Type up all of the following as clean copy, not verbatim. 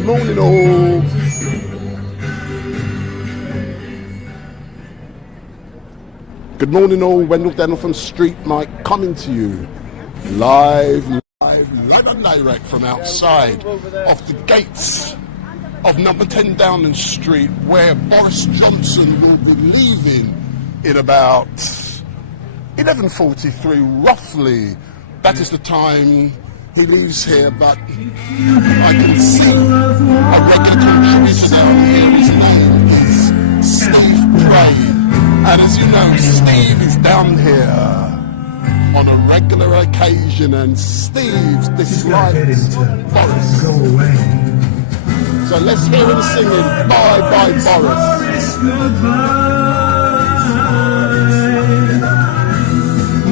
Good morning all. Good morning all. Wendell Dennell from StreetMic coming to you live and direct from outside of the gates of number 10 Downing Street, where Boris Johnson will be leaving in about 11:43 roughly. That is the time he leaves here, but I can see a regular contributor down here. His name is Steve Gray, and as you know, Steve is down here on a regular occasion, and Steve dislikes Boris. So let's hear him singing Bye Bye Boris.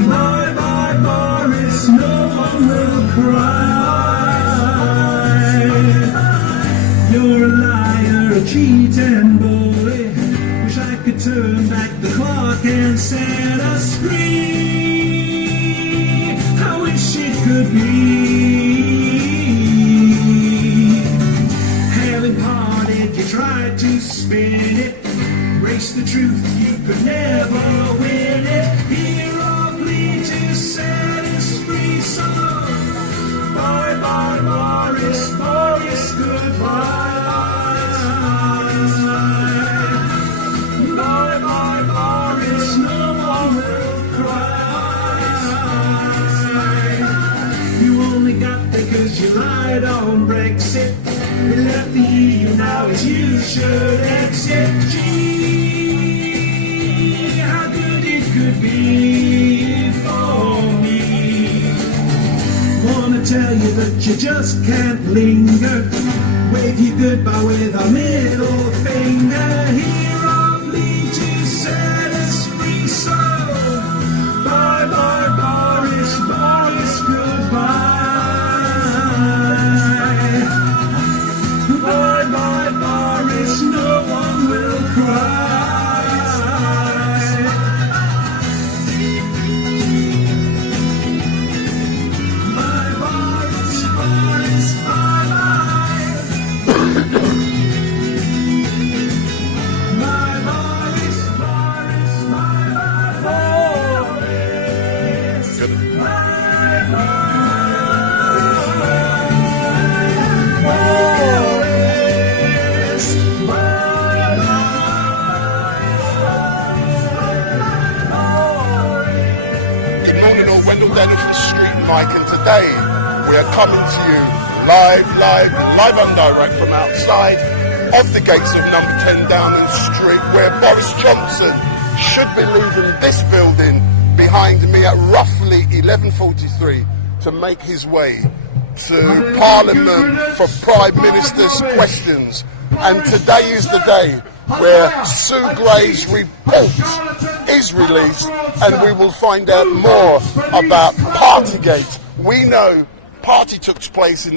Bye Bye Boris, no one will cry. You're a liar, a cheating boy. Wish I could turn back the clock and set us free. I wish it could be. Having parted, you tried to spin it. Embrace the truth, you could never win it. Hero bleed to set us free. So bye bye Boris, Boris goodbye. Bye bye Boris, no one will cry. You only got because you lied on Brexit. We left the EU now as you should exit. Gee, how good it could be for me. Wanna tell you that you just can't linger. Wave you goodbye with a middle finger. Hero bleed to set us free. So bye bye Boris, Boris goodbye. Bye bye Boris, no one will cry. Bye Boris, Boris, bye bye. Bye Boris, Boris, bye bye Boris. Bye Wendell Dennell from StreetMic, and today we are coming to you live and direct from outside of the gates of number 10 Downing Street, where Boris Johnson should be leaving this building behind me at roughly 11:43 to make his way to Parliament for Prime Minister's questions. And today is the day where Sue Gray's report is released, and we will find out more about Partygate. We know party took place in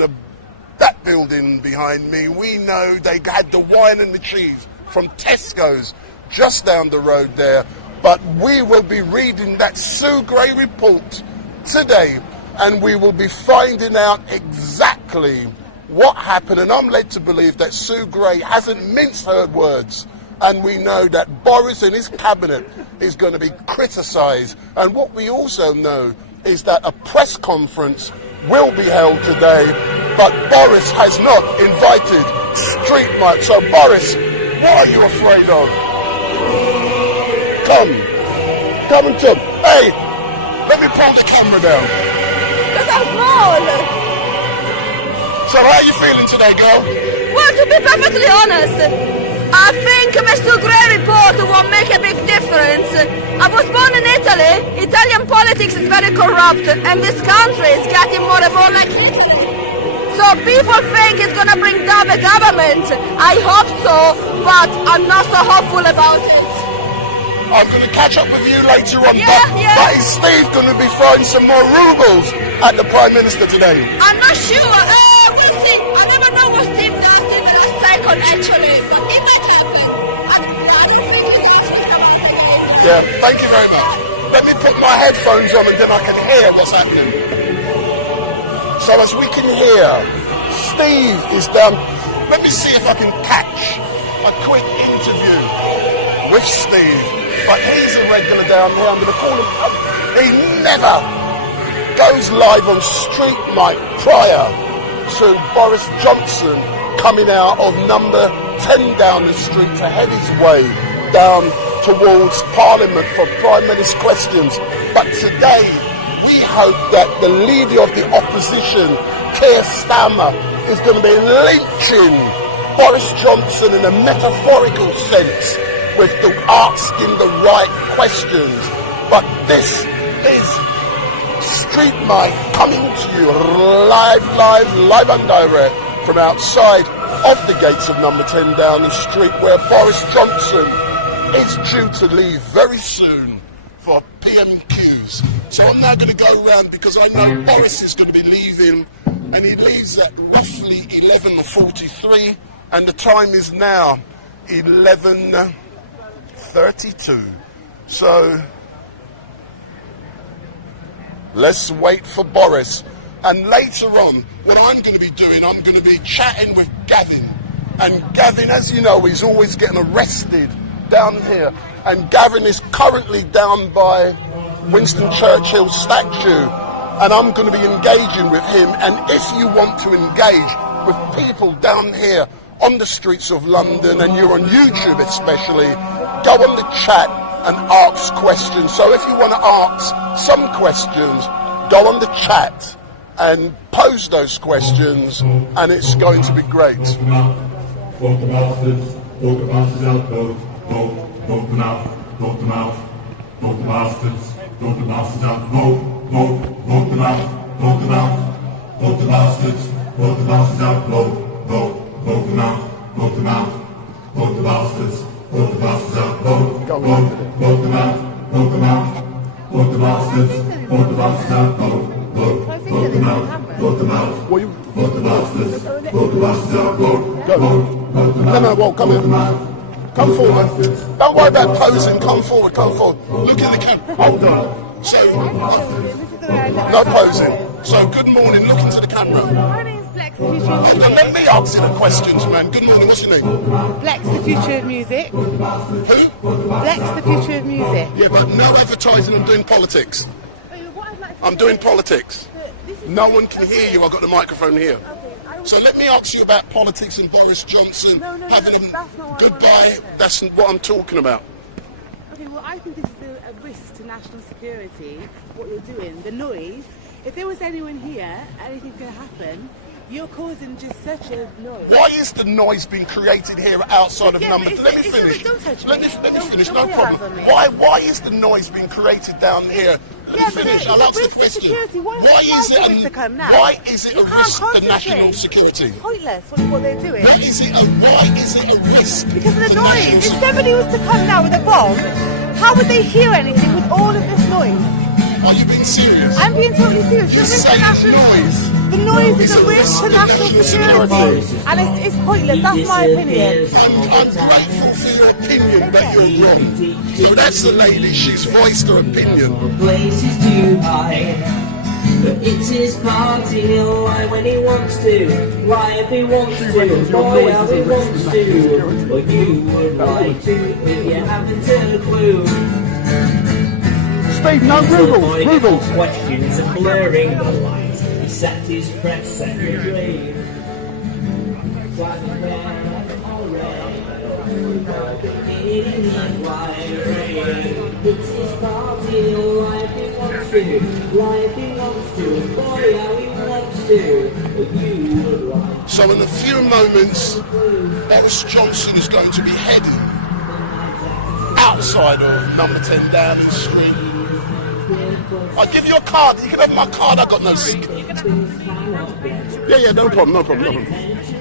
that building behind me. We know they had the wine and the cheese from Tesco's just down the road there. But we will be reading that Sue Gray report today, and we will be finding out exactly what happened. And I'm led to believe that Sue Gray hasn't minced her words, and we know that Boris and his cabinet is going to be criticised. And what we also know is that a press conference will be held today, but Boris has not invited StreetMic. So Boris, what are you afraid of? Come and talk. Hey, let me pull the camera down. Because I'm small. So how are you feeling today, girl? Well, to be perfectly honest, I think Mr. Gray report won't make a big difference. I was born in Italy. Italian politics is very corrupt, and this country is getting more and more like Italy. So people think it's going to bring down the government. I hope so, but I'm not so hopeful about it. I'm going to catch up with you later on, but is Steve going to be throwing some more rubles at the Prime Minister today? I'm not sure. We'll see. I never know what Steve does in the last second, actually, but it might happen. I don't think he's actually come out again. Yeah, thank you very much. Let me put my headphones on and then I can hear what's happening. So as we can hear, Steve is down. Let me see if I can catch a quick interview with Steve. But he's a regular down here. I'm going to call him up. He never goes live on StreetMic prior to Boris Johnson coming out of number 10 Downing Street to head his way down towards Parliament for Prime Minister's questions. But today, we hope that the leader of the opposition, Keir Starmer, is going to be lynching Boris Johnson in a metaphorical sense with asking the right questions. But this is StreetMic coming to you live and direct from outside of the gates of number 10 Downing Street, where Boris Johnson is due to leave very soon for PMQs. So I'm now going to go around because I know Boris is going to be leaving, and he leaves at roughly 11:43, and the time is now 11:32. So let's wait for Boris. And later on, what I'm going to be doing, I'm going to be chatting with Gavin. And Gavin, as you know, he's always getting arrested down here. And Gavin is currently down by Winston Churchill's statue. And I'm going to be engaging with him. And if you want to engage with people down here on the streets of London, and you're on YouTube especially, go on the chat and ask questions. So if you want to ask some questions, go on the chat and pose those questions, and it's going to be great. Vote the bastards out, vote them out, vote them out, vote the bastards out, vote them out, vote them out, vote the bastards out, vote them out, vote them out, vote the bastards out, vote them out, vote them out, vote the bastards out, vote them out, vote them out, vote the bastards out, vote them out. No, come in. Come forward. Don't worry about posing. Come forward. Look in the camera. Hold on. So, no posing. So, good morning. Look into the camera. My name's Blex, the future of music. Let me ask you the questions, man. Good morning. What's your name? Blex, the future of music. Who? Blex, the future of music. Yeah, but no advertising. I'm doing politics. I'm doing politics. No one can hear you. I've got the microphone here. So let me ask you about politics and Boris Johnson having a goodbye. That's what I'm talking about. Okay, well, I think this is a risk to national security, what you're doing. The noise. If there was anyone here, anything's going to happen. You're causing just such a noise. Why is the noise being created here outside of number? Let me finish. Don't touch me. Let me finish. Don't No put your hands problem. on me. Why is the noise being created down here? Let me finish. I'll ask the question. Why is it a risk to national security? It's pointless what they're doing. Why is it a risk? Because of the to noise. national If somebody was to come now with a bomb, how would they hear anything with all of this noise? Are you being serious? I'm being totally serious. You say noise. The noise is a risk to national security, and it's pointless. That's my opinion. I'm grateful for your opinion, but you're wrong. So that's the lady. She's voiced her opinion. The place is too high, but it's his party. Why when he wants to? Why if he wants to? Boy, how he wants to. Or you would like to if you haven't a clue. Steve, no rubles. Questions are blurring the lines. He set his press secretary. It's his party, life he wants to. Boy, how he wants to. You would like. So in a few moments, Boris Johnson is going to be heading outside of number 10 Downing Street. I'll give you a card. You can have my card. I've got no SIM. Yeah, no problem.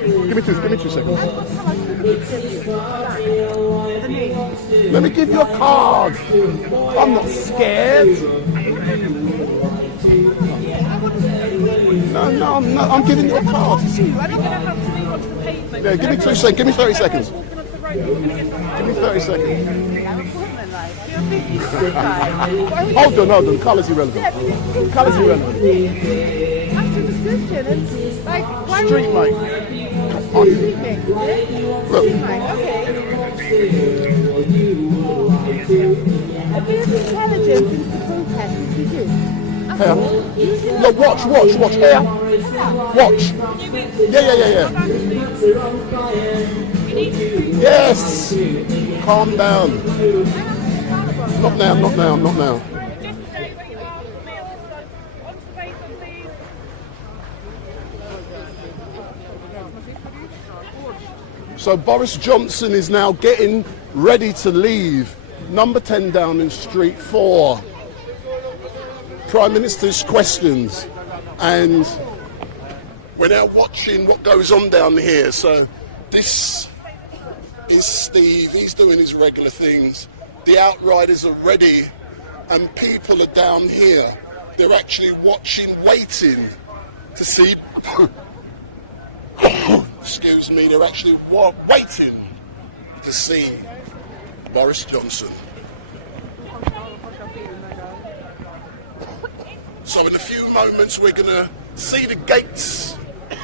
Give me 2 seconds. Let me give you a card. I'm not scared. No, I'm not. I'm giving you a card. Yeah, give me 2 seconds. Give me 30 seconds. Give me 30 seconds. Hold on. Colour's irrelevant. That's the description. It's like, StreetMic. StreetMic, Look. okay. A bit of intelligence into the protest would be good. Here. Look, watch. Here. Watch. Yeah. Yes. Calm down. Not now. Just stay where you are for me also. Observation, please. So Boris Johnson is now getting ready to leave number 10 Downing Street for Prime Minister's questions. And we're now watching what goes on down here. So this is Steve, he's doing his regular things. The outriders are ready and people are down here. They're actually watching, waiting to see, excuse me, they're actually waiting to see Boris Johnson. So in a few moments we're going to see the gates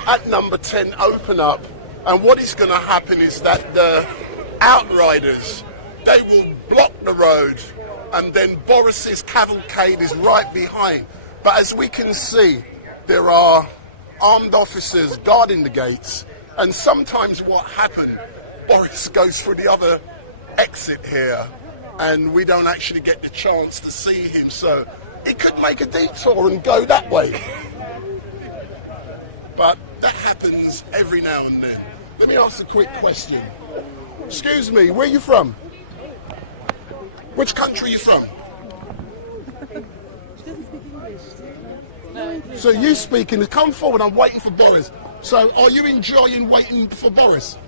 at number 10 open up, and what is going to happen is that the outriders, they will block the road, and then Boris's cavalcade is right behind. But as we can see, there are armed officers guarding the gates, and sometimes what happened, Boris goes through the other exit here, and we don't actually get the chance to see him, so he could make a detour and go that way. But that happens every now and then. Let me ask a quick question. Excuse me, where are you from? Which country are you from? She doesn't speak English. So you speaking, come forward, I'm waiting for Boris. So are you enjoying waiting for Boris?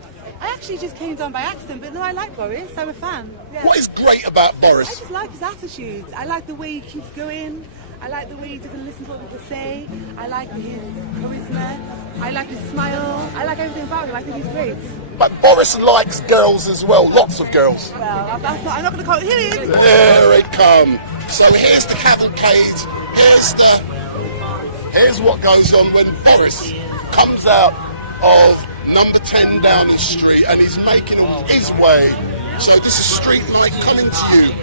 I actually just came down by accident, but no, I like Boris. I'm a fan. Yeah. What is great about I Boris? just like his attitude. I like the way he keeps going. I like the way he doesn't listen to what people say. I like his charisma. I like his smile. I like everything about him. I think he's great. But Boris likes girls as well, lots of girls. Well, that's not, I'm not going to call it. Here he is. There it comes. So here's the cavalcade. Here's what goes on when Boris comes out of number 10 Downing Street and he's making his way. So this is StreetMic coming to you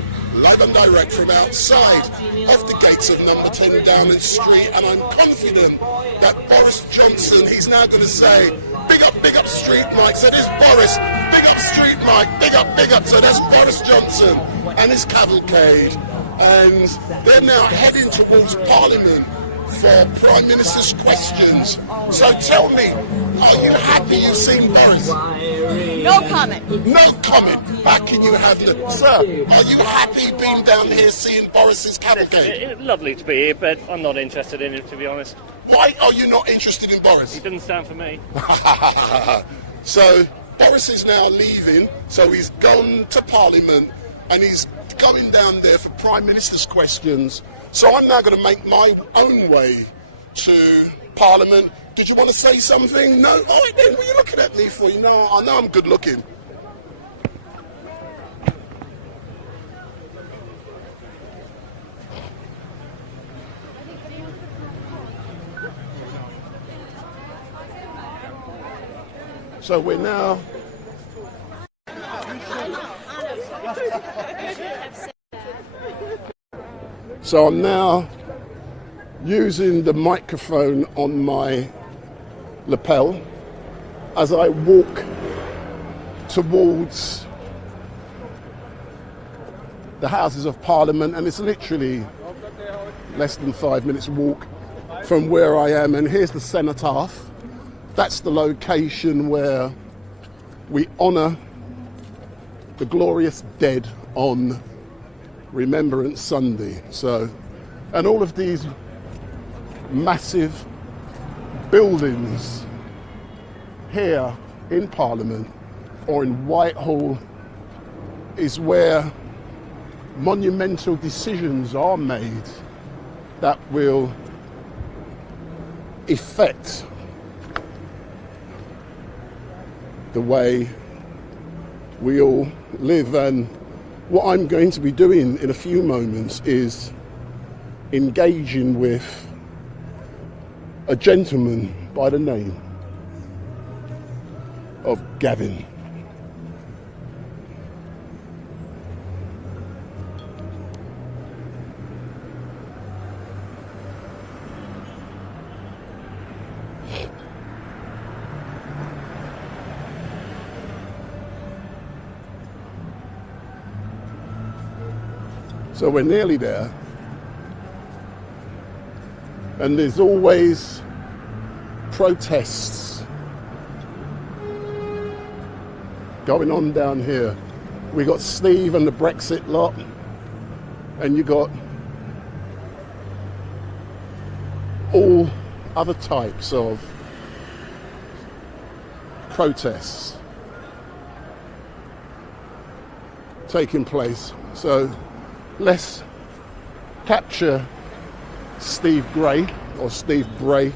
live and direct from outside of the gates of number 10 Downing Street, and I'm confident that Boris Johnson, he's now going to say, big up StreetMic. So there's Boris, big up StreetMic, big up. So there's Boris Johnson and his cavalcade, and they're now heading towards Parliament for Prime Minister's questions. So tell me, are you happy you've seen Boris? No comment. No comment. How can you have the... Sir, are you happy being down here seeing Boris's cavalcade? Lovely to be here, but I'm not interested in it, to be honest. Why are you not interested in Boris? He doesn't stand for me. So Boris is now leaving, so he's gone to Parliament and he's going down there for Prime Minister's questions. So I'm now going to make my own way to Parliament. Did you want to say something? No? All right then, what are you looking at me for? You know, I know I'm good looking. So we're now... So I'm now using the microphone on my lapel as I walk towards the Houses of Parliament, and it's literally less than 5 minutes walk from where I am. And here's the cenotaph. That's the location where we honour the glorious dead on Remembrance Sunday. So, and all of these massive buildings here in Parliament or in Whitehall is where monumental decisions are made that will affect the way we all live. And what I'm going to be doing in a few moments is engaging with a gentleman by the name of Gavin. So we're nearly there, and there's always protests going on down here. We got Steve and the Brexit lot, and you got all other types of protests taking place. So let's capture Steve Gray, or Steve Bray.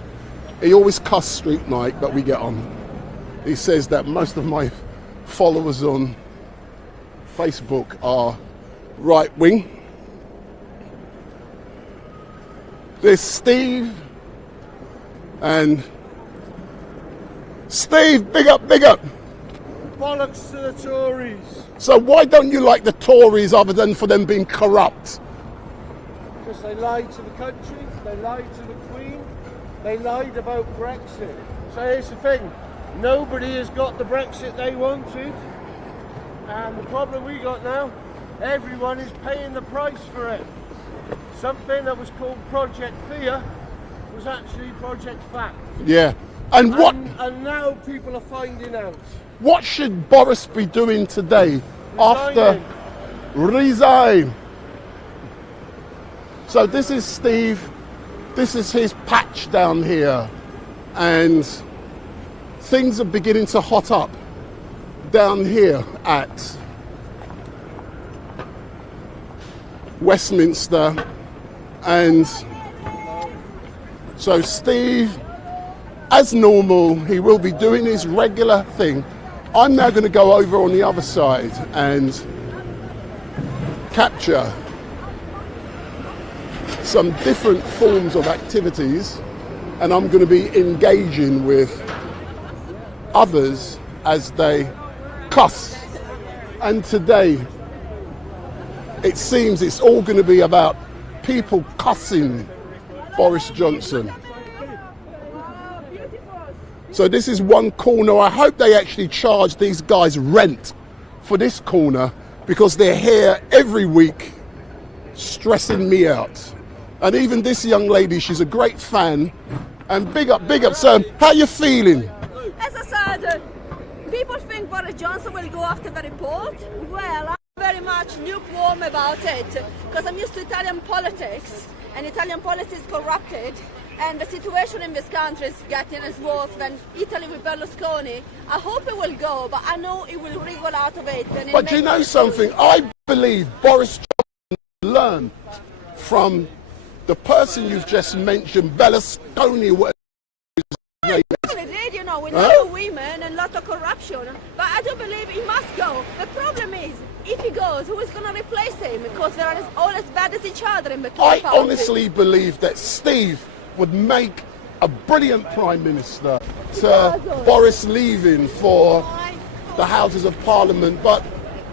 He always cuss StreetMic, but we get on. He says that most of my followers on Facebook are right wing. There's Steve, and Steve, big up, big up. Bollocks to the Tories. So why don't you like the Tories other than for them being corrupt? Because they lied to the country, they lied to the Queen, they lied about Brexit. So here's the thing, nobody has got the Brexit they wanted, and the problem we got now, everyone is paying the price for it. Something that was called Project Fear was actually Project Fact. Yeah. And what? And now people are finding out. What should Boris be doing today after Resign? So this is Steve, this is his patch down here, and things are beginning to hot up down here at Westminster. And so Steve, as normal, he will be doing his regular thing. I'm now going to go over on the other side and capture some different forms of activities, and I'm going to be engaging with others as they cuss. And today it seems it's all going to be about people cussing Boris Johnson. So this is one corner. I hope they actually charge these guys rent for this corner, because they're here every week stressing me out. And even this young lady, she's a great fan. And big up, sir. How you feeling? As I said, people think Boris Johnson will go after the report. Well, I'm very much lukewarm about it, because I'm used to Italian politics, and Italian politics is corrupted. And the situation in this country is getting as worse than Italy with Berlusconi. I hope it will go, but I know it will wriggle out of it. And but you know something? I believe Boris Johnson learned from the person you've just mentioned, Berlusconi. You know, with a lot of women and a lot of corruption. But I do believe he must go. The problem is, if he goes, who is going to replace him? Because they are all as bad as each other in the two I parties. honestly believe that Steve would make a brilliant Prime Minister to Boris leaving for the Houses of Parliament. But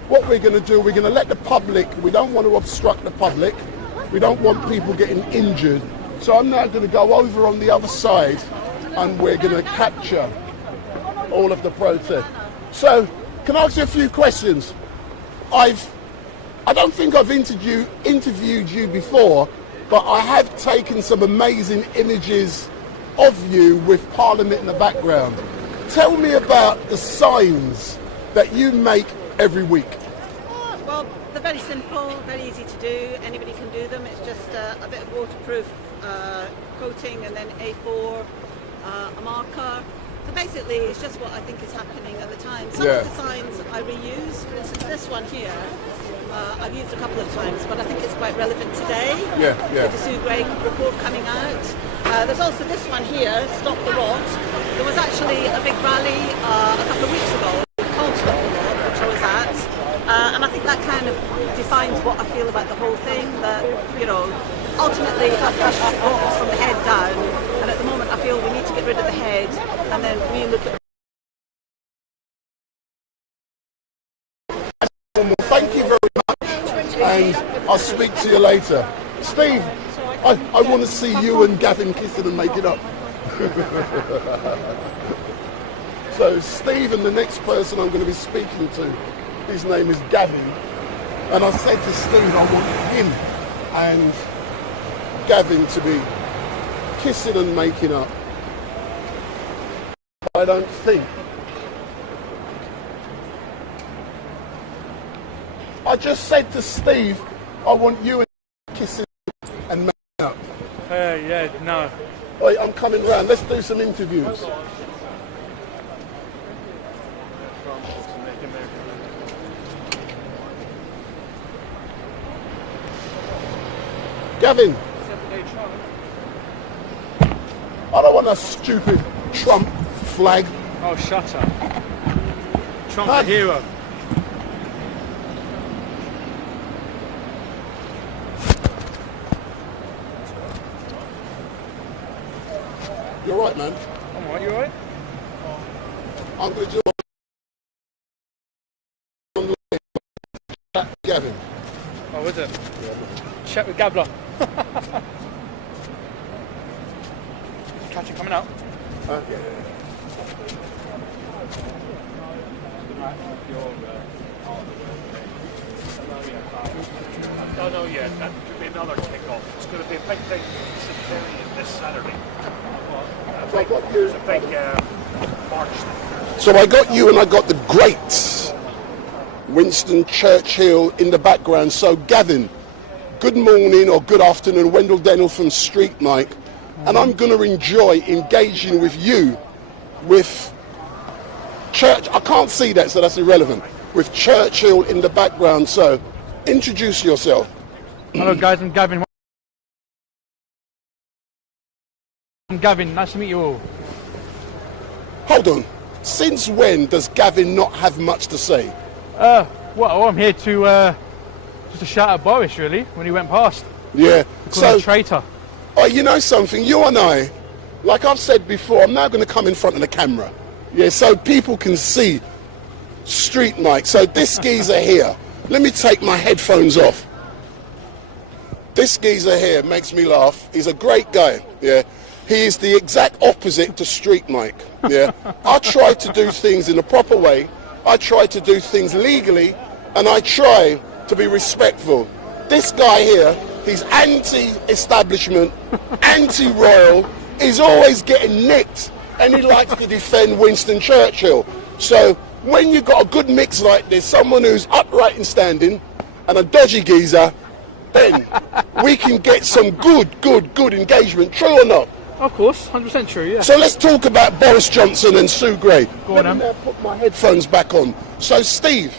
what we're going to do, we're going to let the public, we don't want to obstruct the public, we don't want people getting injured. So I'm now going to go over on the other side, and we're going to capture all of the protest. So, can I ask you a few questions? I don't think I've interviewed you before, but I have taken some amazing images of you with Parliament in the background. Tell me about the signs that you make every week. Well, they're very simple, very easy to do. Anybody can do them. It's just a bit of waterproof coating, and then A4, a marker. So basically, it's just what I think is happening at the time. Some of the signs I reuse. For instance, this one here, I've used a couple of times, but I think it's quite relevant today. With the Sue Gray report coming out. There's also this one here, Stop the Rot. There was actually a big rally a couple of weeks ago called Stop the Rot, which I was at. And I think that kind of defines what I feel about the whole thing, that, you know, ultimately I should focus from the head down, and at the moment I feel we need to get rid of the head and then we look at and I'll speak to you later. Steve, I want to see you and Gavin kissing and making up. So Steve and the next person I'm going to be speaking to, his name is Gavin, and I said to Steve I want him and Gavin to be kissing and making up. I don't think. I just said to Steve I want you and kissing and making up. Yeah, no. Wait, I'm coming round. Let's do some interviews. Gavin, I don't want a stupid Trump flag. Oh, shut up. Trump's a hero. You alright, man? I'm alright, you alright? I'm going to do Gavin. Oh, is it? Yeah. Chat with Gabler. Catch it coming out. Yeah. I don't know yet. That could be another kick-off. It's going to be a big thing this Saturday. So I got you. It's a big march. So I got you and I got the great Winston Churchill in the background. So Gavin, good morning or good afternoon. Wendell Dennell from StreetMic. And I'm going to enjoy engaging with you with Church. I can't see that, so that's irrelevant. With Churchill in the background. So introduce yourself. Hello guys, I'm Gavin. I'm Gavin, nice to meet you all. Hold on. Since when does Gavin not have much to say? Well, I'm here to just to shout at Boris, really, when he went past. Yeah. So, a traitor. Oh, you know something? You and I, like I've said before, I'm now going to come in front of the camera. Yeah, so people can see StreetMic. So this geezer here, let me take my headphones off. This geezer here makes me laugh. He's a great guy. Yeah. He is the exact opposite to StreetMic. Yeah. I try to do things in a proper way. I try to do things legally, and I try to be respectful. This guy here, he's anti-establishment, anti-royal. He's always getting nicked, and he likes to defend Winston Churchill. So when you've got a good mix like this, someone who's upright and standing, and a dodgy geezer, then we can get some good engagement. True or not? Of course, 100% true, yeah. So let's talk about Boris Johnson and Sue Gray. Go on, Let me now put my headphones back on. So Steve.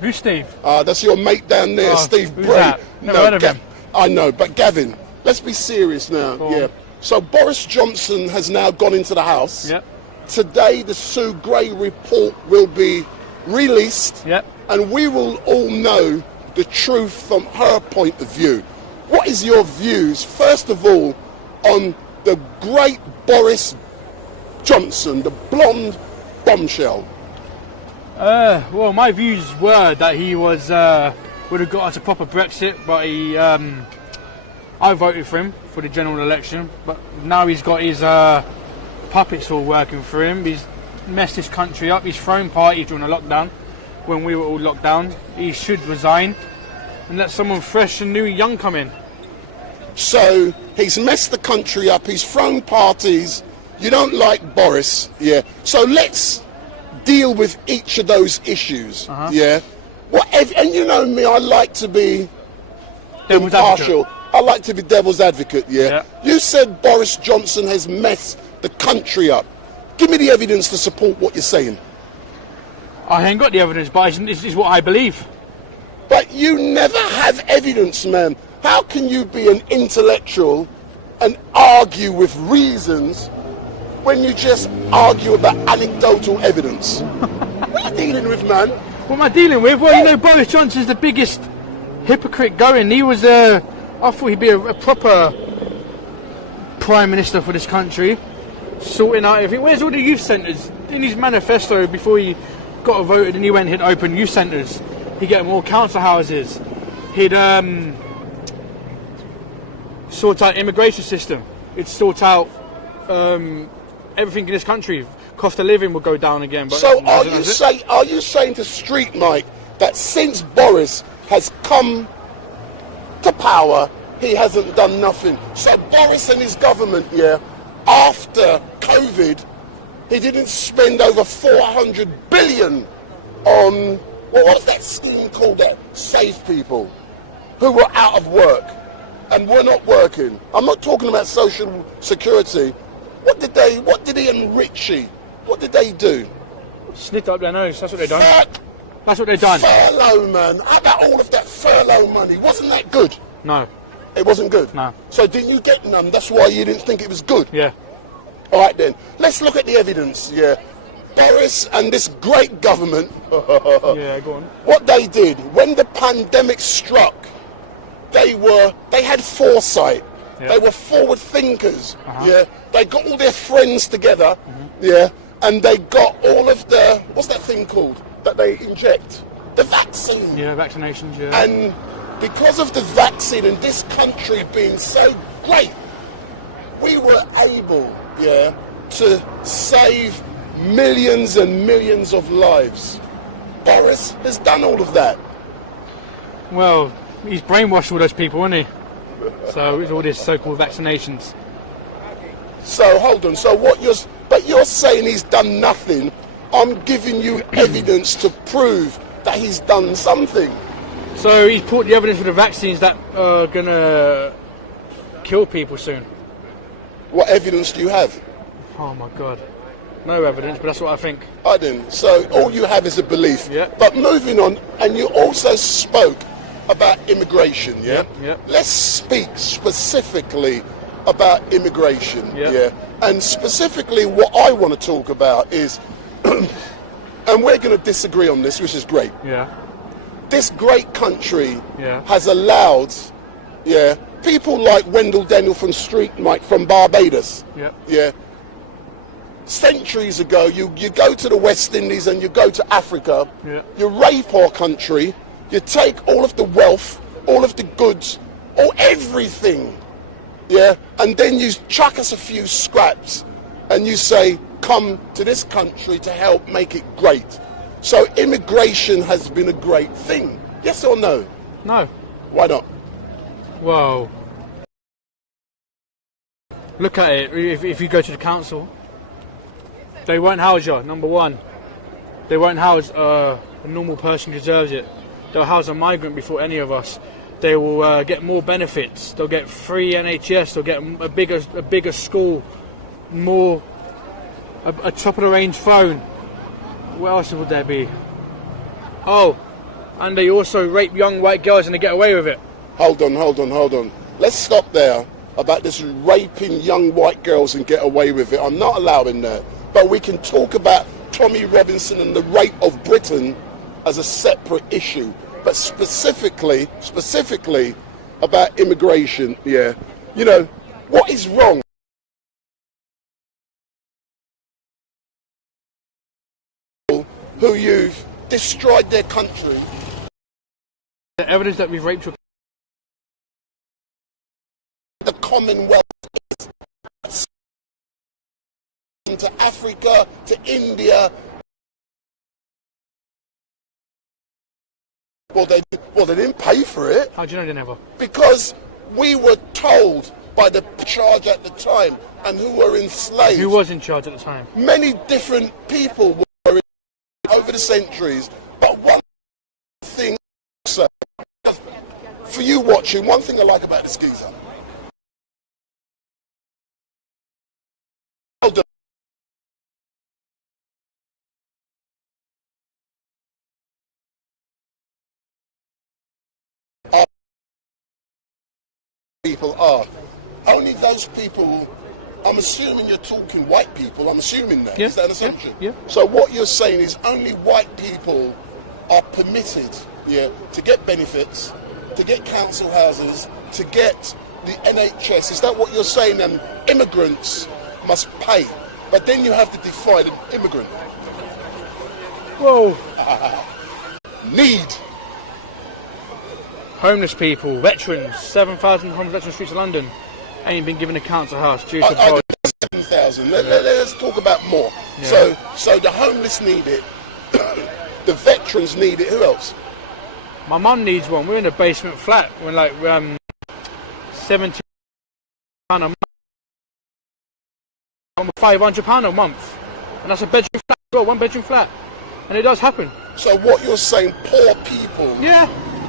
Who's Steve? That's your mate down there, Steve who's Bray. that? Never heard of him. I know, but Gavin, let's be serious now. Yeah. So Boris Johnson has now gone into the House. Yep. Today the Sue Gray report will be released. Yep. And we will all know the truth from her point of view. What is your views, first of all, on the great Boris Johnson, the blonde bombshell? Well, my views were that he was would have got us a proper Brexit, but he, I voted for him for the general election, but now he's got his puppets all working for him. He's messed his country up. He's thrown parties during the lockdown when we were all locked down. He should resign and let someone fresh and new and young come in. So he's messed the country up, he's thrown parties. You don't like Boris, yeah. So let's deal with each of those issues, yeah. And you know me, I like to be devil's impartial. Advocate. I like to be devil's advocate, yeah. You said Boris Johnson has messed the country up. Give me the evidence to support what you're saying. I ain't got the evidence, but it's what I believe. But you never have evidence, man. How can you be an intellectual and argue with reasons when you just argue about anecdotal evidence? What are you dealing with, man? What am I dealing with? Well, you know, Boris Johnson's the biggest hypocrite going. He was I thought he'd be a proper Prime Minister for this country, sorting out everything. Where's all the youth centres? In his manifesto before he got voted and he went and hit open youth centres. He get more council houses. he'd sort out immigration system. He'd sort out everything in this country. Cost of living would go down again. But so are you saying to StreetMic that since Boris has come to power, he hasn't done nothing? So Boris and his government, after COVID, he didn't spend over 400 billion on, what was that scheme called that Save People who were out of work and were not working. I'm not talking about social security. What did he enrich? What did they do? Snipped up their nose, that's what they done. That's what they done. Furlough, man. How about all of that furlough money? Wasn't that good? No. It wasn't good? No. So didn't you get none? That's why you didn't think it was good? Yeah. All right then. Let's look at the evidence, Boris and this great government, yeah, go on. What they did, when the pandemic struck, they had foresight. They were forward thinkers. They got all their friends together, and they got all of the, what's that thing called that they inject? The vaccine. Yeah, vaccinations, yeah. And because of the vaccine and this country being so great, we were able, to save millions and millions of lives. Boris has done all of that. Well, he's brainwashed all those people, hasn't he? So it's all these so-called vaccinations. So hold on. So you're saying he's done nothing. I'm giving you evidence to prove that he's done something. So he's put the evidence for the vaccines that are gonna kill people soon. What evidence do you have? Oh my God. No evidence, but that's what I think. I didn't. So all you have is a belief. Yeah. But moving on, and you also spoke about immigration, Yeah. Let's speak specifically about immigration, And specifically what I want to talk about is, and we're going to disagree on this, which is great. Yeah. This great country Yeah. has allowed, people like Wendell Daniel from StreetMic from Barbados, centuries ago, you go to the West Indies and you go to Africa, you rape our country, you take all of the wealth, all of the goods, everything, and then you chuck us a few scraps and you say, come to this country to help make it great. So immigration has been a great thing. Yes or no? No. Why not? Well, look at it. If you go to the council, they won't house you, number one. They won't house a normal person who deserves it. They'll house a migrant before any of us. They will get more benefits. They'll get free NHS. They'll get a bigger school, a top of the range phone. What else would there be? Oh, and they also rape young white girls and they get away with it. Hold on. Let's stop there about this raping young white girls and get away with it. I'm not allowing that. But we can talk about Tommy Robinson and the rape of Britain as a separate issue. But specifically about immigration, what is wrong? Who you've destroyed their country. The evidence that we've raped your the Commonwealth is to Africa, to India. Well, they didn't pay for it. How do you know they never? Because we were told by the charge at the time and who were enslaved. Who was in charge at the time? Many different people were over the centuries. But one thing, also, for you watching, one thing I like about this geezer. People are. Only those people, I'm assuming you're talking white people, I'm assuming that. Is that an assumption? Yeah. So what you're saying is only white people are permitted to get benefits, to get council houses, to get the NHS. Is that what you're saying? And immigrants must pay. But then you have to define an immigrant. Whoa. Need. Homeless people, veterans, 7,000 homeless veterans on the streets of London ain't been given a council house due to Boris. 7,000. Let's talk about more. So the homeless need it, the veterans need it. Who else? My mum needs one. We're in a basement flat. We're like £70 a month, £500 a month, and that's a bedroom flat as well, 1-bedroom flat, and it does happen. So what you're saying, poor people? Yeah.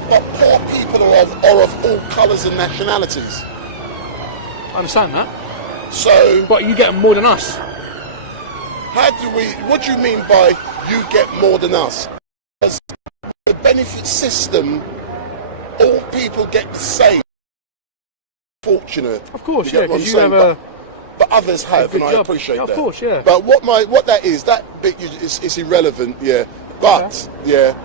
But poor people are of all colours and nationalities. I understand that. So, but you get more than us. What do you mean by you get more than us? Because the benefit system, all people get the same. Fortunate. Of course, you yeah, because you have a... But others have, and I job. appreciate Yeah, that. of course, yeah. But what that is, that bit is irrelevant, yeah. But, yeah,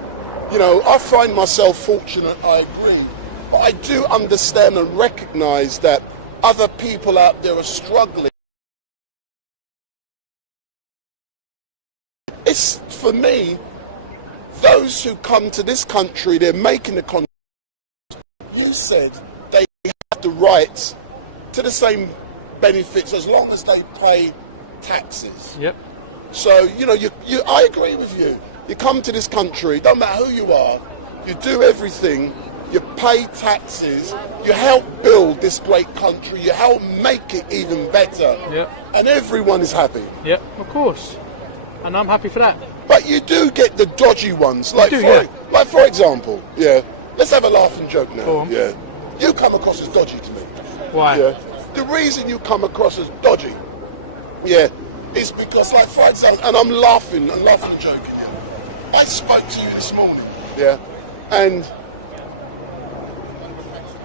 you know, I find myself fortunate, I agree. But I do understand and recognise that other people out there are struggling. It's, for me, those who come to this country, they're making the country. You said they have the right to the same benefits as long as they pay taxes. Yep. So, you know, I agree with you. You come to this country, don't matter who you are, you do everything, you pay taxes, you help build this great country, you help make it even better. Yep. And everyone is happy. Yep, of course. And I'm happy for that. But you do get the dodgy ones. Like, like for example, yeah, let's have a laugh and joke now. Yeah. You come across as dodgy to me. Why? Yeah. The reason you come across as dodgy, yeah, is because, like, for example, and I'm laughing and joking. Yeah. I spoke to you this morning, yeah, and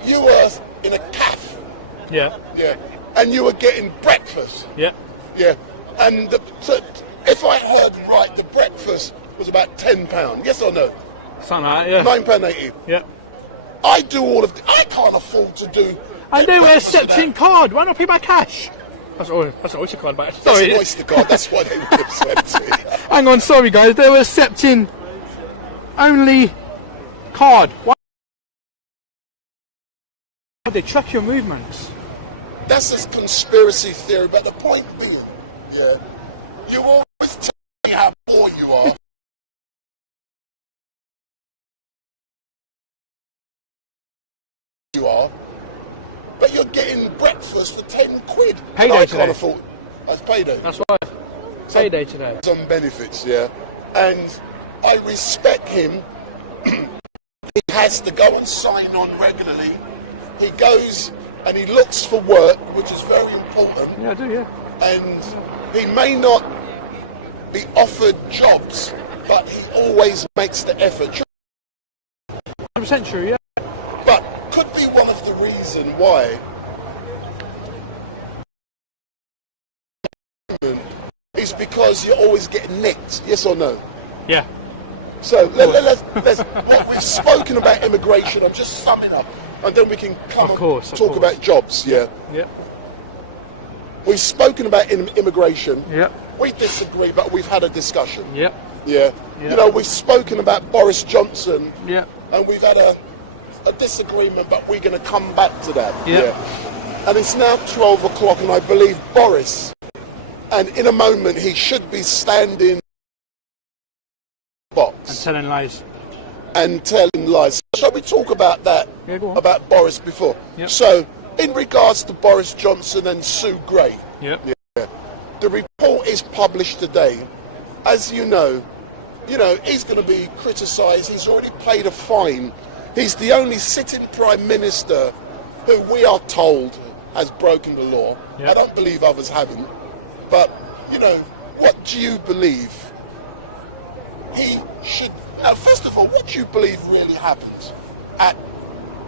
you were in a cafe, yeah, yeah, and you were getting breakfast, yeah, yeah, and so if I heard right, the breakfast was about £10. Yes or no? Something like that, yeah. £9.80. Yeah. I do all of. I can't afford to do. And they were accepting card. Why not pay by cash? That's an Oyster card, but sorry. That's an Oyster card. That's why they were accepting. Hang on, sorry guys. They were accepting only card. Why? They track your movements. That's a conspiracy theory. But the point being, yeah, you always tell me how poor you are. You are. But you're getting breakfast for 10 quid. Payday today. Can't afford. That's payday. That's right. Payday today. Some benefits, yeah. And I respect him. He has to go and sign on regularly. He goes and he looks for work, which is very important. Yeah, I do, yeah. And he may not be offered jobs, but he always makes the effort. 100% true, yeah. But could be one of the reasons why is because you're always getting nicked, yes or no? Yeah. So let's what we've spoken about immigration, I'm just summing up, and then we can come and talk about jobs, yeah? Yeah. We've spoken about immigration. Yeah. We disagree, but we've had a discussion. Yeah. Yeah. You know, we've spoken about Boris Johnson. Yeah. And we've had a disagreement, but we're going to come back to that. Yeah. And it's now 12 o'clock, and I believe Boris, and in a moment he should be standing box and telling lies. And telling lies. Shall we talk about that? Yeah, go on. About Boris before. Yep. So, in regards to Boris Johnson and Sue Gray, yep. Yeah, the report is published today. As you know, he's going to be criticised. He's already paid a fine. He's the only sitting Prime Minister who we are told has broken the law. Yep. I don't believe others haven't. But, what do you believe he should... Now, first of all, what do you believe really happened at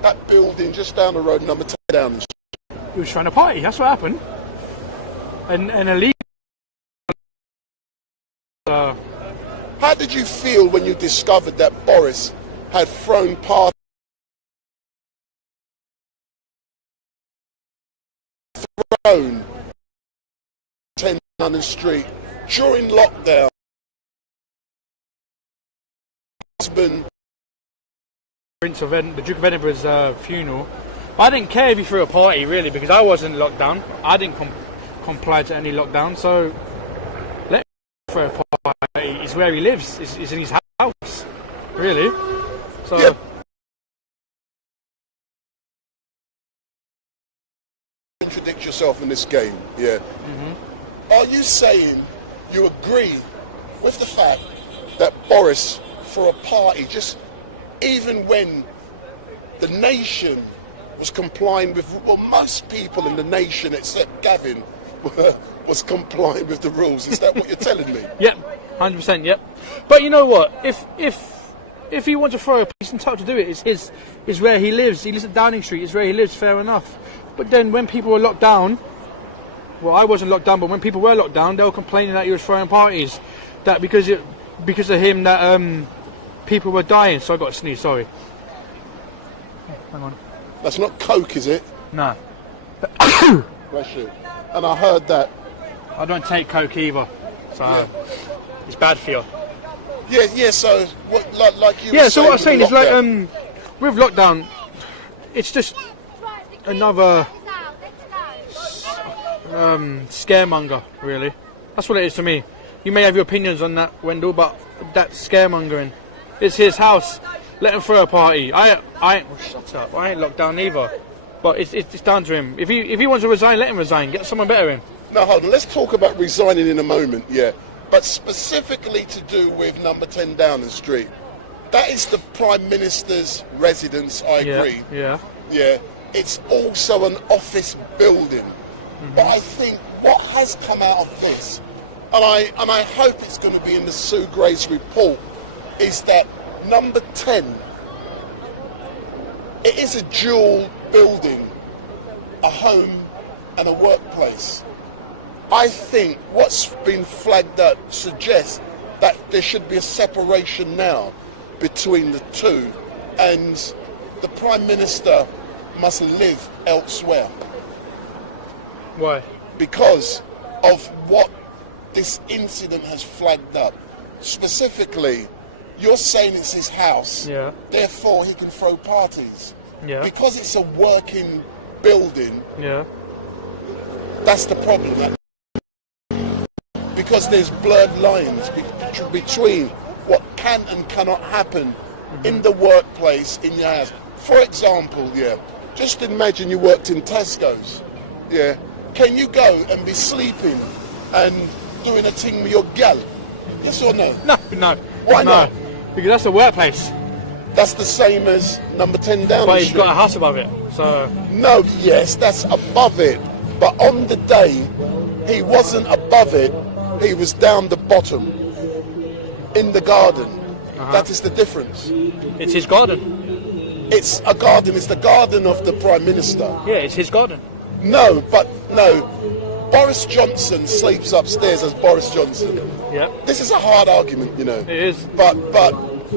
that building just down the road, number 10 Downing Street? He was trying to party, that's what happened. And a league... How did you feel when you discovered that Boris had thrown 10 Downing Street during lockdown? Husband the Duke of Edinburgh's funeral. But I didn't care if he threw a party, really, because I wasn't locked down. I didn't comply to any lockdown, so let him throw a party. It's where he lives. It's in his house, really. So. Yeah. Contradict yourself in this game, yeah. Are you saying you agree with the fact that Boris, for a party, just even when the nation was complying with, well, most people in the nation except Gavin was complying with the rules? Is that what you're telling me? Yep, 100%. Yep. But you know what? If he wants to throw a piece and touch to do it, it's where he lives. He lives at Downing Street. It's where he lives. Fair enough. But then when people were locked down, well, I wasn't locked down, but when people were locked down, they were complaining that he was throwing parties, that because of him that people were dying. So I got to sneeze. Sorry. Hang on. That's not coke, is it? No. Bless you. And I heard that. I don't take coke either, so it's bad for you. Yeah. So what, like you? Yeah. Were So what I'm saying is, like, lockdown. with lockdown, it's just another scaremonger, really. That's what it is to me. You may have your opinions on that, Wendell, but that's scaremongering. It's his house. Let him throw a party. Shut up. I ain't locked down either. But it's down to him. If he wants to resign, let him resign. Get someone better in. No, hold on. Let's talk about resigning in a moment. Yeah, but specifically to do with number 10 Downing Street. That is the Prime Minister's residence. I agree. Yeah. Yeah. It's also an office building. But I think what has come out of this, and I hope it's going to be in the Sue Grace report, is that number 10, it is a dual building, a home and a workplace. I think what's been flagged up suggests that there should be a separation now between the two, and the Prime Minister must live elsewhere. Why? Because of what this incident has flagged up. Specifically, you're saying it's his house, therefore he can throw parties. Yeah. Because it's a working building, that's the problem. Because there's blurred lines between what can and cannot happen in the workplace, in your house. For example, just imagine you worked in Tesco's, Can you go and be sleeping and doing a thing with your gal? Yes or no? No. Why not? Because that's the workplace. That's the same as number 10 Downing Street. But he's got a house above it, so... No, yes, that's above it. But on the day, he wasn't above it, he was down the bottom, in the garden. That is the difference. It's his garden. It's a garden, it's the garden of the Prime Minister. Yeah, it's his garden. No. Boris Johnson sleeps upstairs as Boris Johnson. Yeah. This is a hard argument, you know. It is. But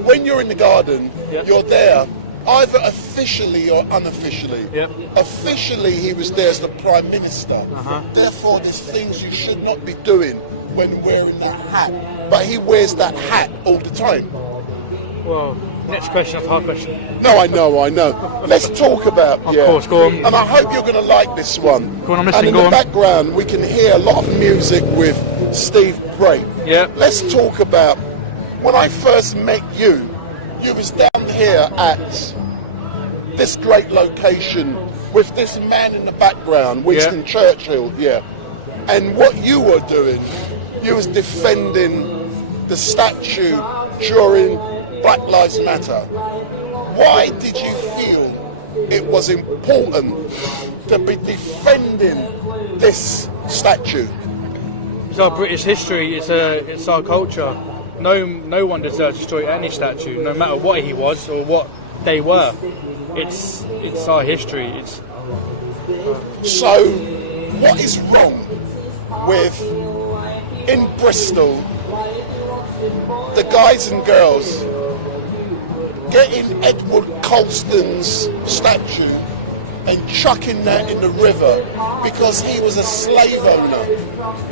when you're in the garden, you're there either officially or unofficially. Yep. Officially, he was there as the Prime Minister. Therefore, there's things you should not be doing when wearing that hat. But he wears that hat all the time. Well, next question, that's a hard question. No, I know. Let's talk about, Of course, go on. And I hope you're going to like this one. Go on, I'm listening, and in the background, we can hear a lot of music with Steve Bray. Yeah. Let's talk about, when I first met you, you was down here at this great location with this man in the background, Winston Churchill, And what you were doing, you was defending the statue during Black Lives Matter. Why did you feel it was important to be defending this statue? It's our British history, it's our culture. No one deserves to destroy any statue, no matter what he was or what they were. It's our history. So, what is wrong with, in Bristol, the guys and girls getting Edward Colston's statue and chucking that in the river because he was a slave owner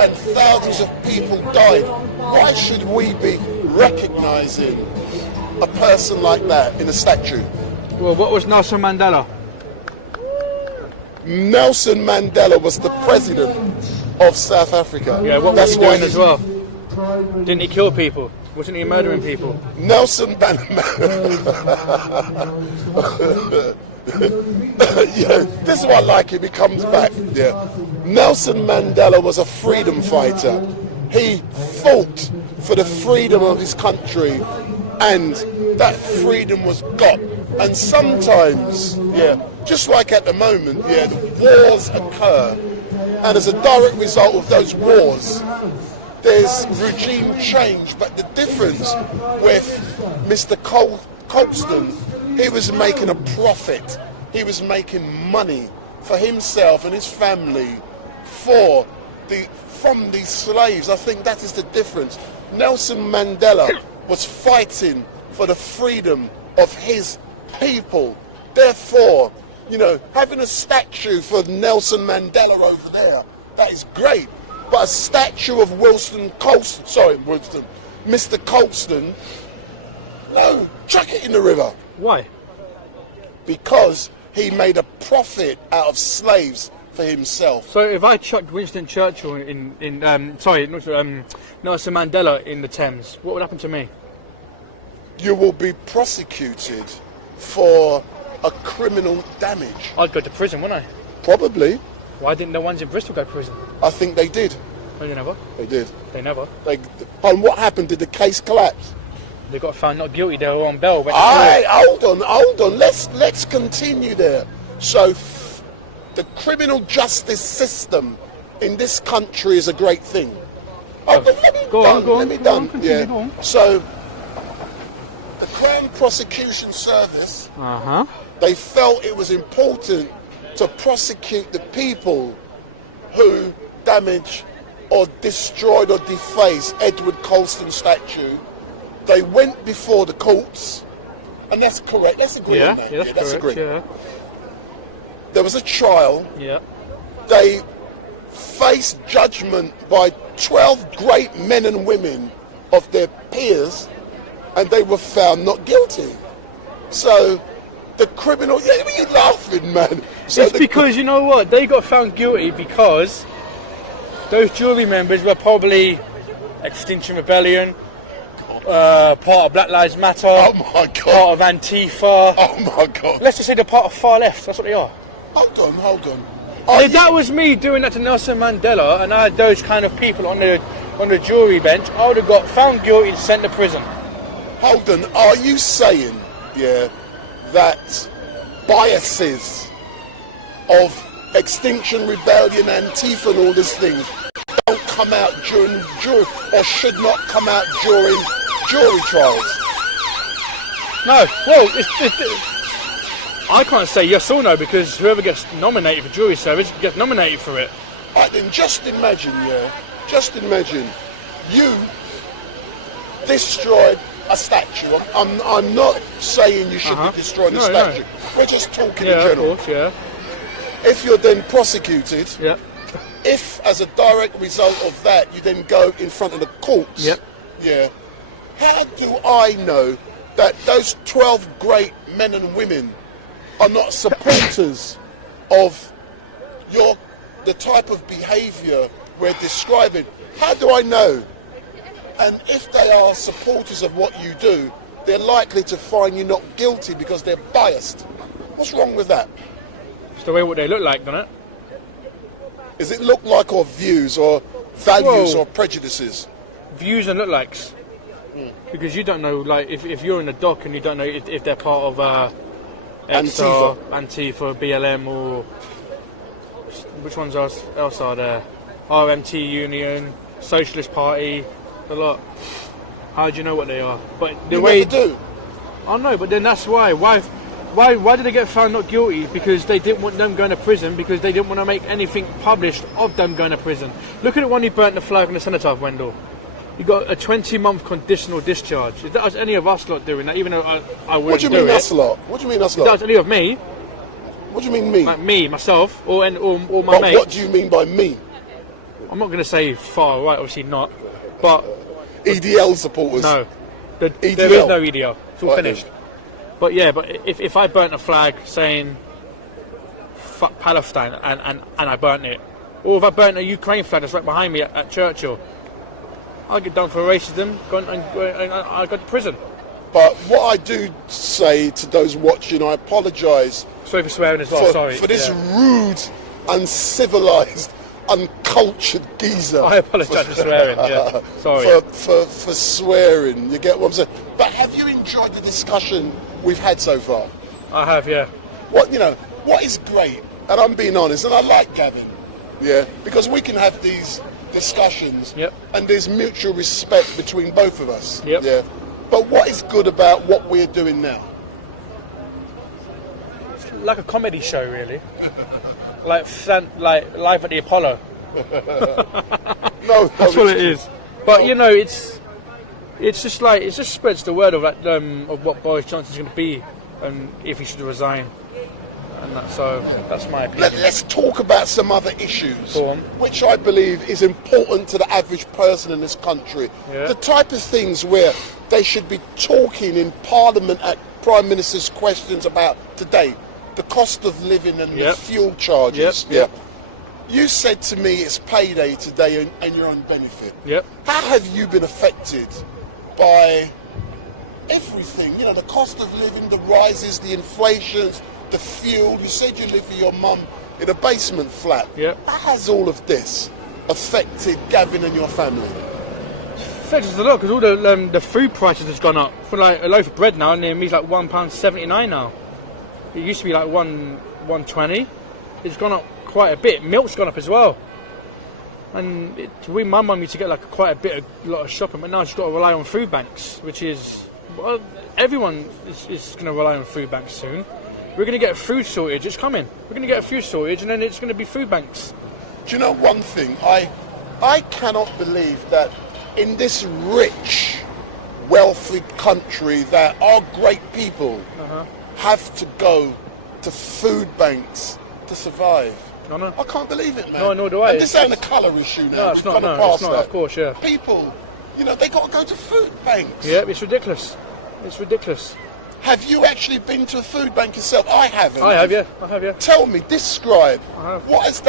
and thousands of people died? Why should we be recognising a person like that in a statue? Well, what was Nelson Mandela? Nelson Mandela was the president of South Africa. Yeah, what That's was he doing why as well? Didn't he kill people? Wasn't he murdering people? Nelson Mandela. Yeah, this is what I like him. He comes back. Yeah, Nelson Mandela was a freedom fighter. He fought for the freedom of his country, and that freedom was got. And sometimes, yeah, just like at the moment, yeah, the wars occur, and as a direct result of those wars, there's regime change. But the difference with Mr. Colston, he was making a profit. He was making money for himself and his family from these slaves. I think that is the difference. Nelson Mandela was fighting for the freedom of his people. Therefore, you know, having a statue for Nelson Mandela over there, that is great. But a statue of Mr. Colston, no, chuck it in the river. Why? Because he made a profit out of slaves for himself. So if I chucked Winston Churchill Nelson Mandela in the Thames, what would happen to me? You will be prosecuted for a criminal damage. I'd go to prison, wouldn't I? Probably. Why didn't the ones in Bristol go to prison? I think they did. No, they never. They did. They never. And what happened? Did the case collapse? They got found not guilty. They were on bail. Hold on. Let's continue there. So, the criminal justice system in this country is a great thing. Let me done. So, the Crown Prosecution Service, they felt it was important to prosecute the people who damaged or destroyed or defaced Edward Colston's statue. They went before the courts, and that's correct. Let's agree on that. Yeah, that's correct. Yeah. There was a trial. Yeah. They faced judgment by 12 great men and women of their peers, and they were found not guilty. So the criminal... Yeah, what are you laughing, man? So it's because, you know what? They got found guilty because those jury members were probably Extinction Rebellion, part of Black Lives Matter, oh my God, part of Antifa. Oh my God. Let's just say they're part of far left. That's what they are. Hold on. If that was me doing that to Nelson Mandela, and I had those kind of people on the jury bench, I would have got found guilty and sent to prison. Hold on. Are you saying, that biases of Extinction Rebellion, Antifa, and all these things don't come out during jury, or should not come out during jury trials? No. Well, I can't say yes or no, because whoever gets nominated for jury service gets nominated for it. Then just imagine, you destroyed a statue. I'm not saying you should be destroying a statue. No. We're just talking in general. Of course, yeah. If you're then prosecuted, if as a direct result of that you then go in front of the courts, how do I know that those 12 great men and women are not supporters of the type of behaviour we're describing? How do I know? And if they are supporters of what you do, they're likely to find you not guilty because they're biased. What's wrong with that? It's the way what they look like, doesn't it? Is it look like, or views, or values, or prejudices? Views and look likes. Because you don't know, like, if you're in the dock and you don't know if they're part of Antifa, BLM, or which ones else are there? RMT Union, Socialist Party, a lot. How do you know what they are? But the way never do. I know, but then that's why. Why did they get found not guilty? Because they didn't want them going to prison, because they didn't want to make anything published of them going to prison. Look at the one who burnt the flag on the cenotaph, Wendell. You got a 20-month conditional discharge. If that was any of us lot doing that, even though I wouldn't do it. What do you mean us lot? What do you mean us lot? If that was any of me. What do you mean me? Like me, myself, or my but mates. What do you mean by me? I'm not going to say far right, obviously not. But EDL supporters. No. There is no EDL. It's all finished. But if I burnt a flag saying fuck Palestine and I burnt it, or if I burnt a Ukraine flag that's right behind me at Churchill, I'll get done for racism and I'll go to prison. But what I do say to those watching, I apologise. Sorry for swearing as well. For this rude, uncivilised, uncultured geezer. I apologise for swearing. Yeah, sorry. For swearing. You get what I'm saying? But have you enjoyed the discussion we've had so far? I have, yeah. What is great, and I'm being honest, and I like Gavin, yeah, because we can have these discussions, and there's mutual respect between both of us, yeah. But what is good about what we're doing now? It's like a comedy show, really. like live at the Apollo. No, that's what it is. But it's just spreads the word of of what Boris Johnson's going to be, and if he should resign. And so that's my opinion. Let's talk about some other issues, which I believe is important to the average person in this country. Yeah. The type of things where they should be talking in Parliament at Prime Minister's questions about today, the cost of living and the fuel charges. Yep. You said to me it's payday today and you're on benefit. Yep. How have you been affected by everything? The cost of living, the rises, the inflations, the fuel. You said you live with your mum in a basement flat. Yeah. How has all of this affected Gavin and your family? Affected us a lot because all the food prices has gone up. For like a loaf of bread now, near me is like £1.79 now. It used to be like £1.20. It's gone up quite a bit. Milk's gone up as well. And my mum used to get like quite a lot of shopping, but now she's got to rely on food banks, which is everyone is going to rely on food banks soon. We're going to get a food shortage. It's coming. We're going to get a food shortage, and then it's going to be food banks. Do you know one thing? I cannot believe that in this rich, wealthy country that our great people have to go to food banks to survive. I can't believe it, man. No, nor do I. And this ain't a colour issue now. No, it's not. No, it's not. Of course, yeah. People, they got to go to food banks. Yeah, it's ridiculous. It's ridiculous. Have you actually been to a food bank yourself? I haven't. I have, yeah. Tell me, describe. I have. What is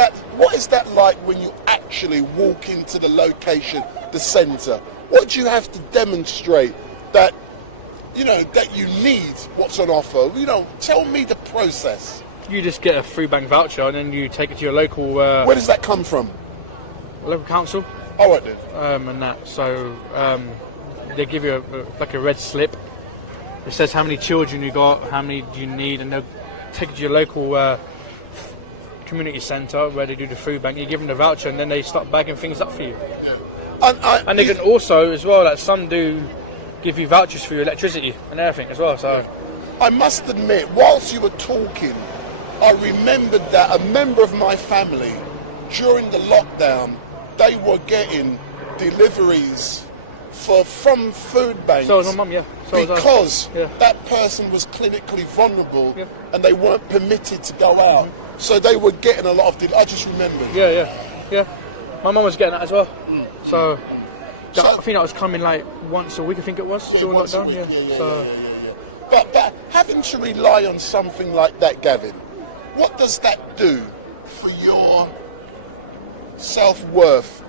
that like when you actually walk into the location, the centre? What do you have to demonstrate that you need what's on offer? Tell me the process. You just get a food bank voucher and then you take it to your local. Where does that come from? Local council. All right then. And that. So they give you a red slip. It says how many children you got, how many do you need, and they'll take it to your local community centre where they do the food bank. You give them the voucher, and then they start bagging things up for you. Yeah. And they can also, as well, like some do, give you vouchers for your electricity and everything as well. So I must admit, whilst you were talking, I remembered that a member of my family, during the lockdown, they were getting deliveries from food banks. So was my mum, yeah. Because that person was clinically vulnerable and they weren't permitted to go out. So they were getting a lot of I just remembered. Yeah. My mum was getting that as well. So I think that was coming like once a week, I think it was, during lockdown. Yeah. But having to rely on something like that, Gavin, what does that do for your self-worth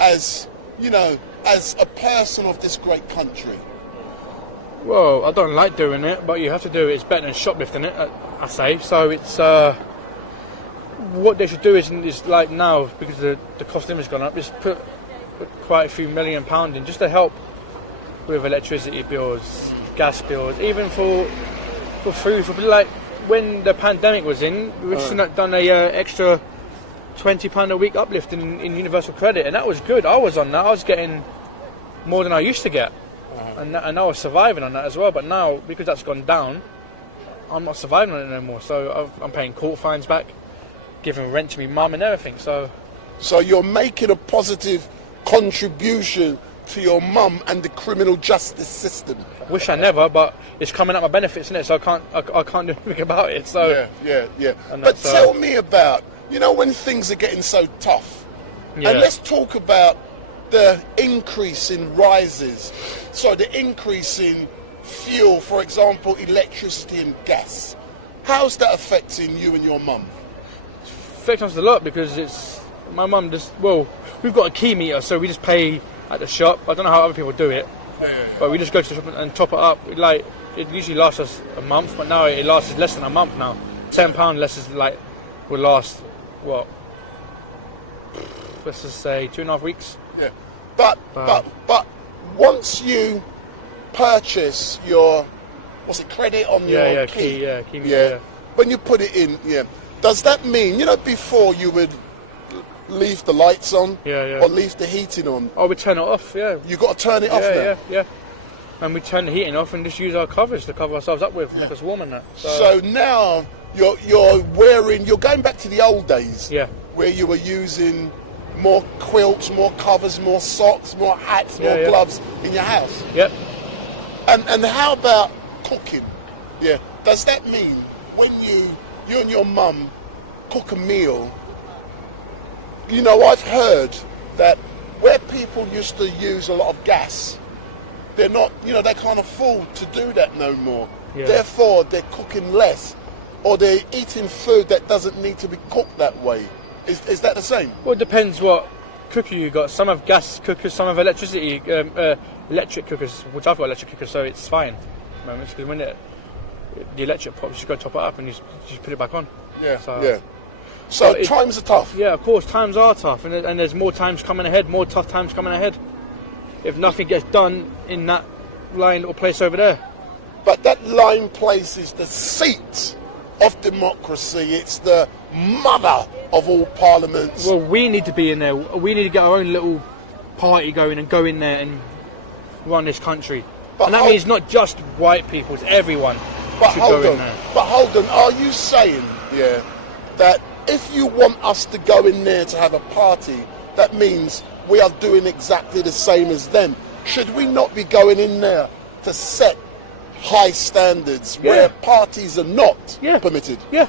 as a person of this great country? Well, I don't like doing it, but you have to do it. It's better than shoplifting it, I say. So it's what they should do is like now, because the cost of living has gone up, is put quite a few £1 million in just to help with electricity bills, gas bills, even for food. For like when the pandemic was in, we should have done a extra £20 a week uplift in universal credit, and that was good. I was on that. I was getting more than I used to get. And I was surviving on that as well, but now, because that's gone down, I'm not surviving on it anymore. So I'm paying court fines back, giving rent to my mum and everything. So you're making a positive contribution to your mum and the criminal justice system. Wish I never, but it's coming at my benefits, isn't it? So I can't do anything about it. So yeah. But tell me about when things are getting so tough, and let's talk about the increase in rises, so the increase in fuel, for example, electricity and gas. How's that affecting you and your mum? Affects us a lot because it's my mum just we've got a key meter, so we just pay at the shop. I don't know how other people do it, but we just go to the shop and top it up. Like it usually lasts us a month, but now it lasts less than a month now. £10 less is will last what? Let's just say 2.5 weeks. Yeah, but once you purchase your credit on your key meter, yeah. When you put it in, does that mean before you would leave the lights on or leave the heating on? Oh, we turn it off. Yeah, you got to turn it off now. Yeah. And we turn the heating off and just use our covers to cover ourselves up with, make us warm and that. So now you're going back to the old days, where you were using more quilts, more covers, more socks, more hats, more gloves in your house. Yep. And how about cooking? Yeah. Does that mean when you and your mum cook a meal? I've heard that where people used to use a lot of gas, they're not, they can't afford to do that no more. Yeah. Therefore, they're cooking less, or they're eating food that doesn't need to be cooked that way. Is that the same? Well, it depends what cooker you got. Some have gas cookers, some have electric cookers, which I've got electric cookers, so it's fine. Because when the electric pops, you just go top it up and you just put it back on. Yeah. So times are tough. Yeah, of course, times are tough, and there's more times coming ahead, more tough times coming ahead. If nothing gets done in that line or place over there. But that line place is the seat of democracy. It's the mother of all parliaments. Well, we need to be in there. We need to get our own little party going and go in there and run this country. And that means not just white people, it's everyone. But hold on, are you saying, that if you want us to go in there to have a party, that means we are doing exactly the same as them? Should we not be going in there to set high standards where parties are not permitted? Yeah.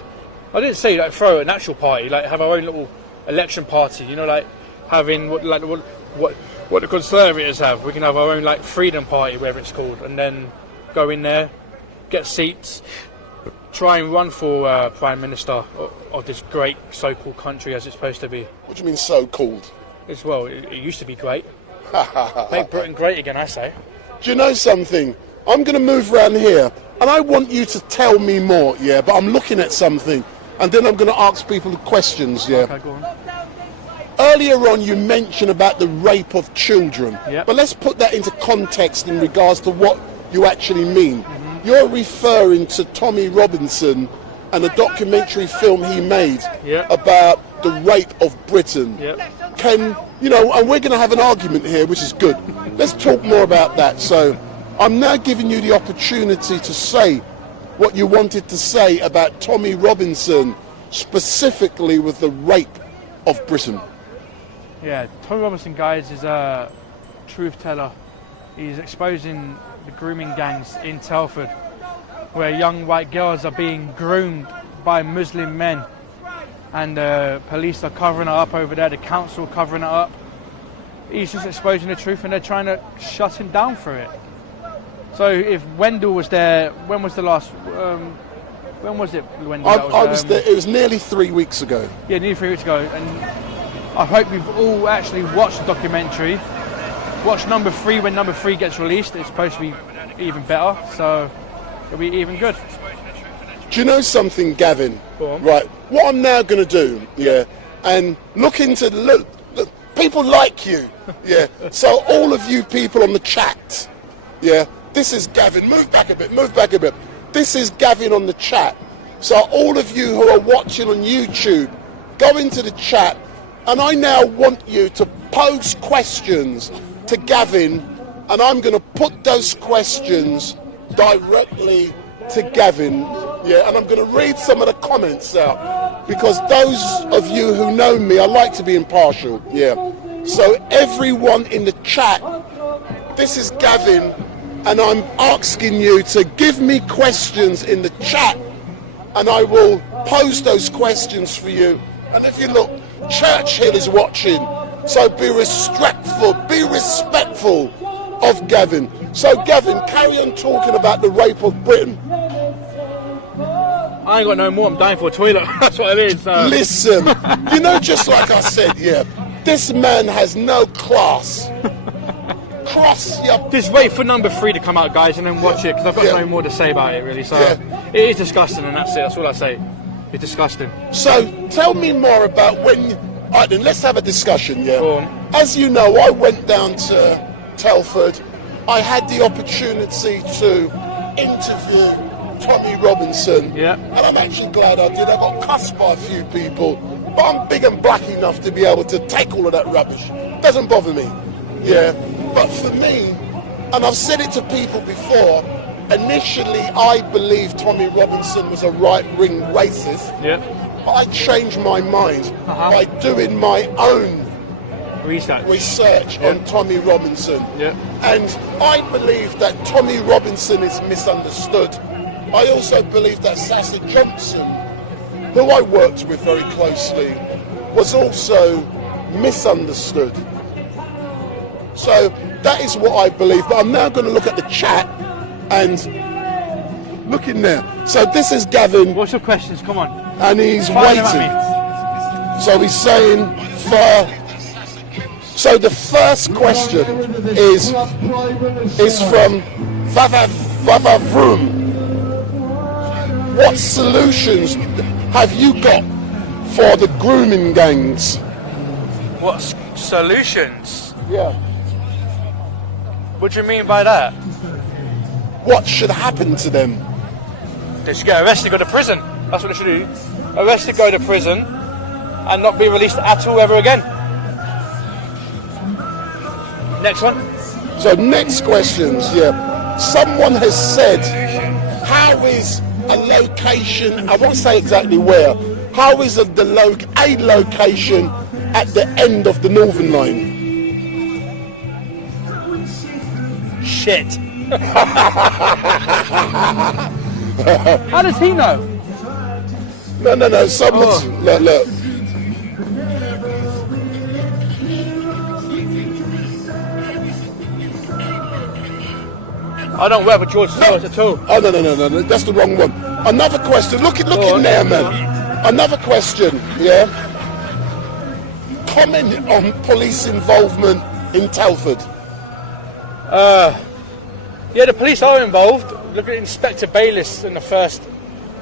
I didn't say throw an actual party, have our own little election party, having what the Conservatives have. We can have our own freedom party, whatever it's called, and then go in there, get seats, try and run for Prime Minister of this great so-called country as it's supposed to be. What do you mean so-called? It used to be great. Make Britain great again, I say. Do you know something? I'm going to move around here, and I want you to tell me more, but I'm looking at something, and then I'm going to ask people questions, Okay, go on. Earlier on, you mentioned about the rape of children, Yep. but let's put that into context in regards to what you actually mean. You're referring to Tommy Robinson and a documentary film he made about the rape of Britain. And we're going to have an argument here, which is good. Let's talk more about that. So I'm now giving you the opportunity to say what you wanted to say about Tommy Robinson, specifically with the rape of Britain. Yeah, Tommy Robinson, guys, is a truth teller. He's exposing the grooming gangs in Telford, where young white girls are being groomed by Muslim men, and the police are covering it up over there, the council covering it up. He's just exposing the truth, and they're trying to shut him down for it. So if Wendell was there, when was the last? When was it? Wendell? I was there. It was nearly 3 weeks ago. Yeah, nearly 3 weeks ago, and I hope we've all actually watched the documentary. Watch number 3 when number 3 gets released. It's supposed to be even better, so it'll be even good. Do you know something, Gavin? Go on. Right, what I'm now going to do, and look into the people like you, So all of you people on the chat, this is Gavin. Move back a bit. This is Gavin on the chat. So all of you who are watching on YouTube, go into the chat, and I now want you to pose questions to Gavin, and I'm going to put those questions directly to Gavin, and I'm going to read some of the comments out, because those of you who know me, I like to be impartial, So everyone in the chat, this is Gavin, and I'm asking you to give me questions in the chat, and I will pose those questions for you. And if you look, Churchill is watching, so be respectful of Gavin. So Gavin, carry on talking about the rape of Britain. I ain't got no more. I'm dying for a toilet. That's what it is. Listen, you know, just like I said, yeah, this man has no class. Cross your... Just wait for number 3 to come out, guys, and then watch it, because I've got no more to say about it, really. So it is disgusting, and that's it. That's all I say. It's disgusting. So tell me more about when... All right, then let's have a discussion, yeah? Go on. As you know, I went down to Telford. I had the opportunity to interview Tommy Robinson. Yeah. And I'm actually glad I did. I got cussed by a few people, but I'm big and black enough to be able to take all of that rubbish. Doesn't bother me. Yeah. But for me, and I've said it to people before, initially I believed Tommy Robinson was a right-wing racist. Yeah. But I changed my mind by doing my own research on Tommy Robinson. Yeah. And I believe that Tommy Robinson is misunderstood. I also believe that Sasa Johnson, who I worked with very closely, was also misunderstood. So that is what I believe. But I'm now going to look at the chat and look in there. So this is Gavin. What's your questions? Come on. And he's waiting. So he's saying so the first question is from Vava Vroom. What solutions have you got for the grooming gangs? What solutions? Yeah. What do you mean by that? What should happen to them? They should get arrested, go to prison. That's what they should do. Arrested, go to prison, and not be released at all ever again. Next one. So next questions, yeah. Someone has said, how is a location, I won't say exactly where, how is a location at the end of the Northern Line? Shit. How does he know? No. Someone's look. I don't work for George Soros at all. Oh no. That's the wrong one. Another question. Look in there, man. Another question. Yeah. Comment on police involvement in Telford. Yeah, the police are involved. Look at Inspector Bayliss in the first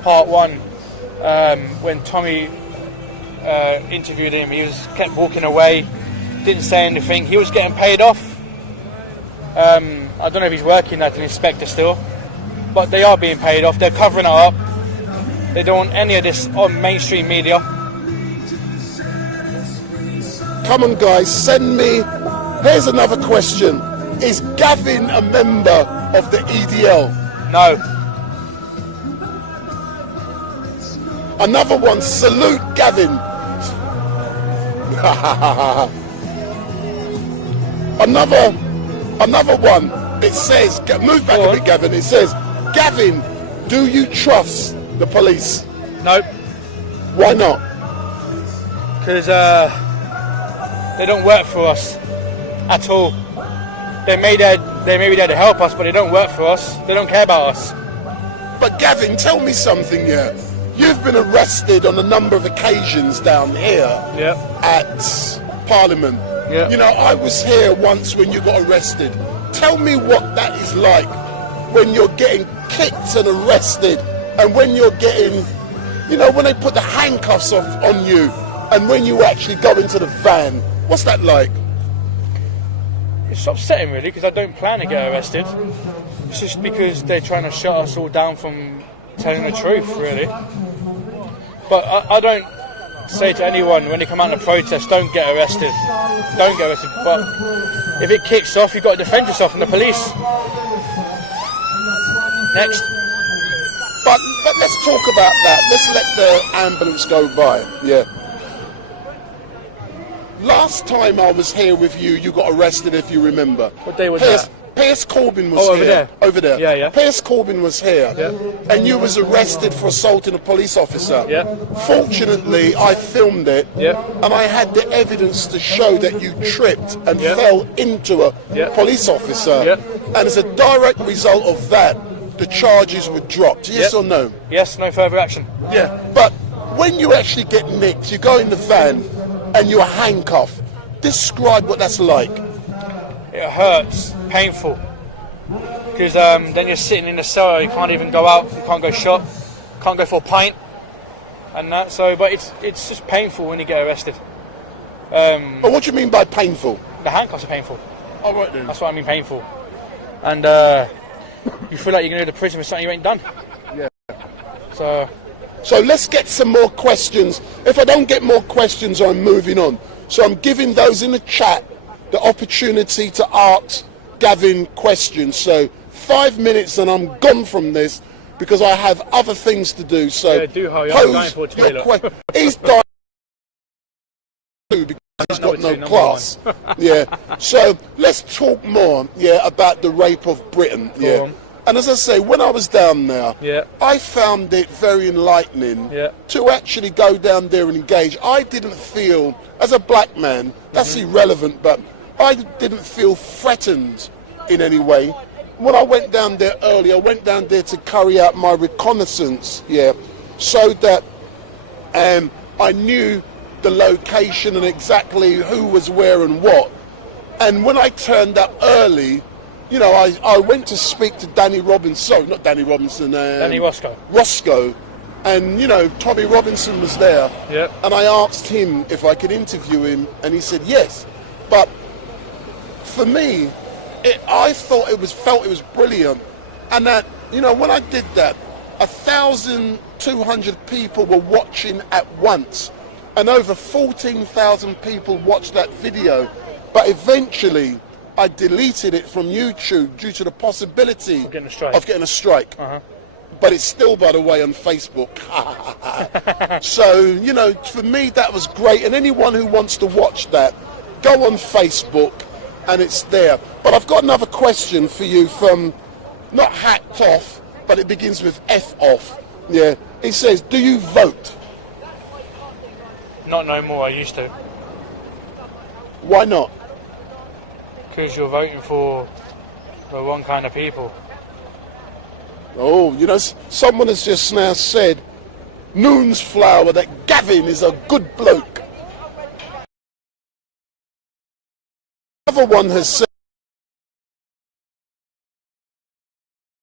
part 1, when Tommy interviewed him. He kept walking away, didn't say anything. He was getting paid off. I don't know if he's working as an inspector still, but they are being paid off. They're covering it up. They don't want any of this on mainstream media. Come on, guys, send me. Here's another question. Is Gavin a member of the EDL? No. Another one, salute Gavin. Another one, it says, move back a bit, Gavin. It says, Gavin, do you trust the police? No. Why not? Because they don't work for us at all. They may be there to help us, but they don't work for us. They don't care about us. But Gavin, tell me something here. You've been arrested on a number of occasions down here at Parliament. Yeah. You know, I was here once when you got arrested. Tell me what that is like when you're getting kicked and arrested, and when you're getting, you know, when they put the handcuffs on you, and when you actually go into the van. What's that like? It's upsetting, really, because I don't plan to get arrested. It's just because they're trying to shut us all down from telling the truth, really. But I don't say to anyone when they come out in a protest, don't get arrested. Don't get arrested. But if it kicks off, you've got to defend yourself from the police. Next. But let's talk about that. Let's let the ambulance go by. Yeah. Last time I was here with you, you got arrested, if you remember. What day was that? Piers Corbyn was Oh, here. over there? Over there. Yeah, yeah. Piers Corbyn was here. Yeah. And you was arrested for assaulting a police officer. Yeah. Fortunately, I filmed it. Yeah. And I had the evidence to show that you tripped and Yeah. fell into a Yeah. police officer. Yeah. And as a direct result of that, the charges were dropped. Yes Yeah. or no? Yes, no further action. Yeah. But when you actually get nicked, you go in the van and you're handcuffed. Describe what that's like. It hurts, painful. Because then you're sitting in the cell, you can't even go out, you can't go shop, can't go for a pint, and that. So, but it's just painful when you get arrested. But what do you mean by painful? The handcuffs are painful. All right then. That's what I mean, painful. And you feel like you're going to go to prison for something you ain't done. Yeah. So let's get some more questions. If I don't get more questions, I'm moving on. So I'm giving those in the chat the opportunity to ask Gavin questions. So 5 minutes and I'm gone from this because I have other things to do. So yeah, do hurry up. I'm going for a toilet. He's dying because he's got no class. Yeah. So let's talk more. Yeah, about the rape of Britain. Go yeah. on. And as I say, when I was down there, Yeah. I found it very enlightening Yeah. to actually go down there and engage. I didn't feel, as a black man, that's irrelevant, but I didn't feel threatened in any way. When I went down there early, I went down there to carry out my reconnaissance, yeah, so that I knew the location and exactly who was where and what. And when I turned up early, you know, I went to speak to Danny Robinson, not Danny Robinson, Danny Roscoe. Roscoe, and you know, Tommy Robinson was there, Yep. and I asked him if I could interview him, and he said yes. But for me, I felt it was brilliant, and that, you know, when I did that, 1,200 people were watching at once, and over 14,000 people watched that video. But eventually, I deleted it from YouTube due to the possibility Of getting a strike. Uh-huh. But it's still, by the way, on Facebook. So, you know, for me, that was great. And anyone who wants to watch that, go on Facebook, and it's there. But I've got another question for you from, not hacked off, but it begins with F off. Yeah. He says, do you vote? Not no more, I used to. Why not? Because you're voting for the wrong kind of people. Oh, you know, someone has just now said, Noon's Flower, that Gavin is a good bloke. Another one has said,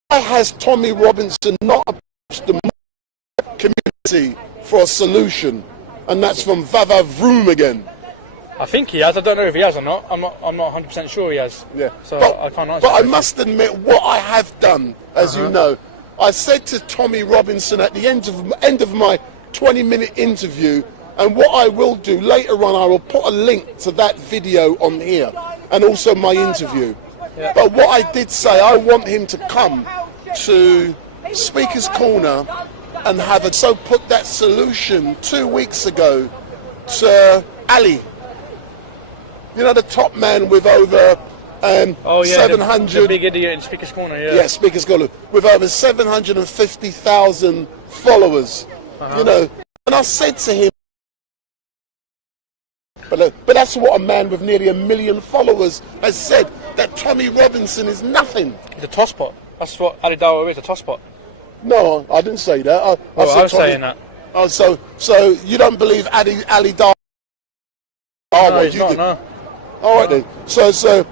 why has Tommy Robinson not approached the community for a solution? And that's from Vava Vroom again. I think he has. I don't know if he has or not. I'm not 100% sure he has. Yeah. So but, I can't answer. But I must admit, what I have done, as you know, I said to Tommy Robinson at the end of my 20-minute interview, and what I will do later on, I will put a link to that video on here, and also my interview. Yeah. But what I did say, I want him to come to Speaker's Corner and have it. So put that solution 2 weeks ago to Ali. You know, the top man with over 700... the big idiot in Speaker's Corner, yeah. Yeah, Speaker's Corner. With over 750,000 followers. You know, and I said to him, but that's what a man with nearly 1 million followers has said, that Tommy Robinson is nothing. He's a tosspot. That's what Ali Dawah is, a tosspot. No, I didn't say that. I was saying that. Oh, so you don't believe Ali Dawah? Oh, No, he's not, no. All right then. So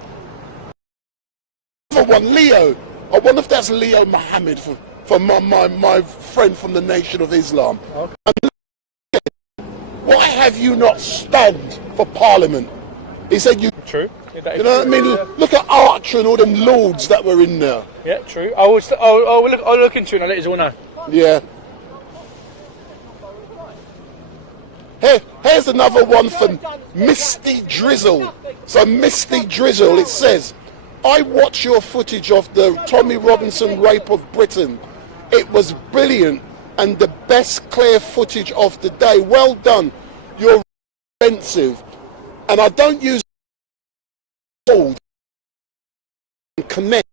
another one, Leo. I wonder if that's Leo Mohammed from my friend from the Nation of Islam. Okay. Why have you not stand for Parliament? He said you. True. You know what I mean? Look at Archer and all them lords that were in there. Yeah, true. I'll look into it and I'll let you all know. Yeah. Here's another one from Misty Drizzle. So Misty Drizzle, it says, I watched your footage of the Tommy Robinson rape of Britain. It was brilliant and the best clear footage of the day. Well done. You're expensive. And I don't use old connect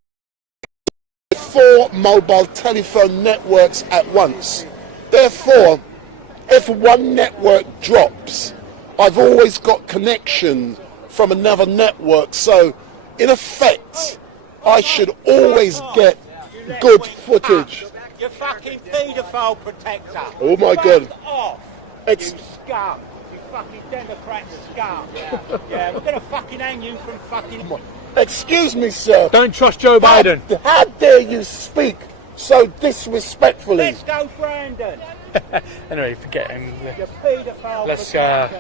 4 mobile telephone networks at once. Therefore, if one network drops, I've always got connection from another network. So, in effect, I should always get good footage. You fucking paedophile protector. Oh my God. Fuck off. It's you scum. You fucking Democrat scum. Yeah, we're going to fucking hang you from fucking... Excuse me, sir. Don't trust Joe Biden. How dare you speak so disrespectfully? Let's go, Brandon. Anyway, forget him. You paedophile Let's protector.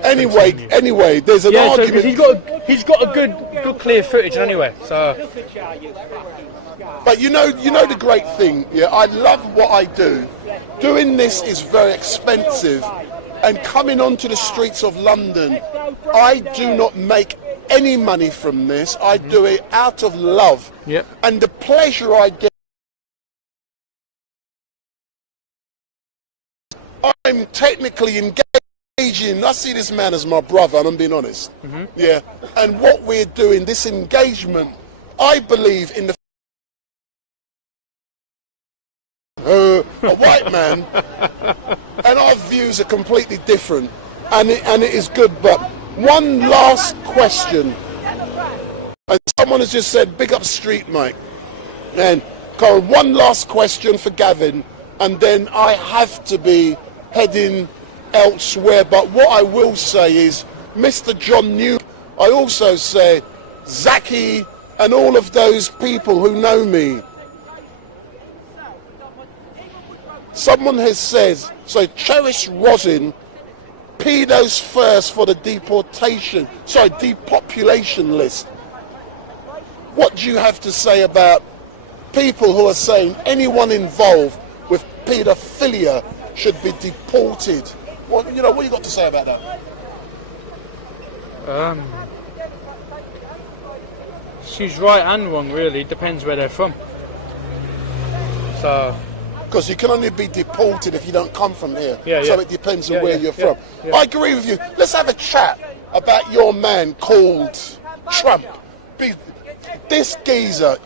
Anyway, there's an argument. So he's got a good clear footage anyway. So. Look at you fucking scum. But you know the great thing. Yeah, I love what I do. Doing this is very expensive, and coming onto the streets of London, I do not make any money from this. I do it out of love, and the pleasure I get. I'm technically engaging. I see this man as my brother, and I'm being honest. Yeah, and what we're doing, this engagement, I believe in the a white man, and our views are completely different, and it is good. But one last question, and someone has just said, "Big up StreetMic," and Colin, one last question for Gavin, and then I have to be heading elsewhere. But what I will say is, Mr. John New, I also say Zaki and all of those people who know me. Someone has said, so cherish rosin, pedos first for the depopulation list. What do you have to say about people who are saying anyone involved with pedophilia should be deported? Well, you know, what you got to say about that? She's right and wrong, really. Depends where they're from. So. Because you can only be deported if you don't come from here. Yeah, so it depends on where you're from. I agree with you. Let's have a chat about your man called Trump. This geezer,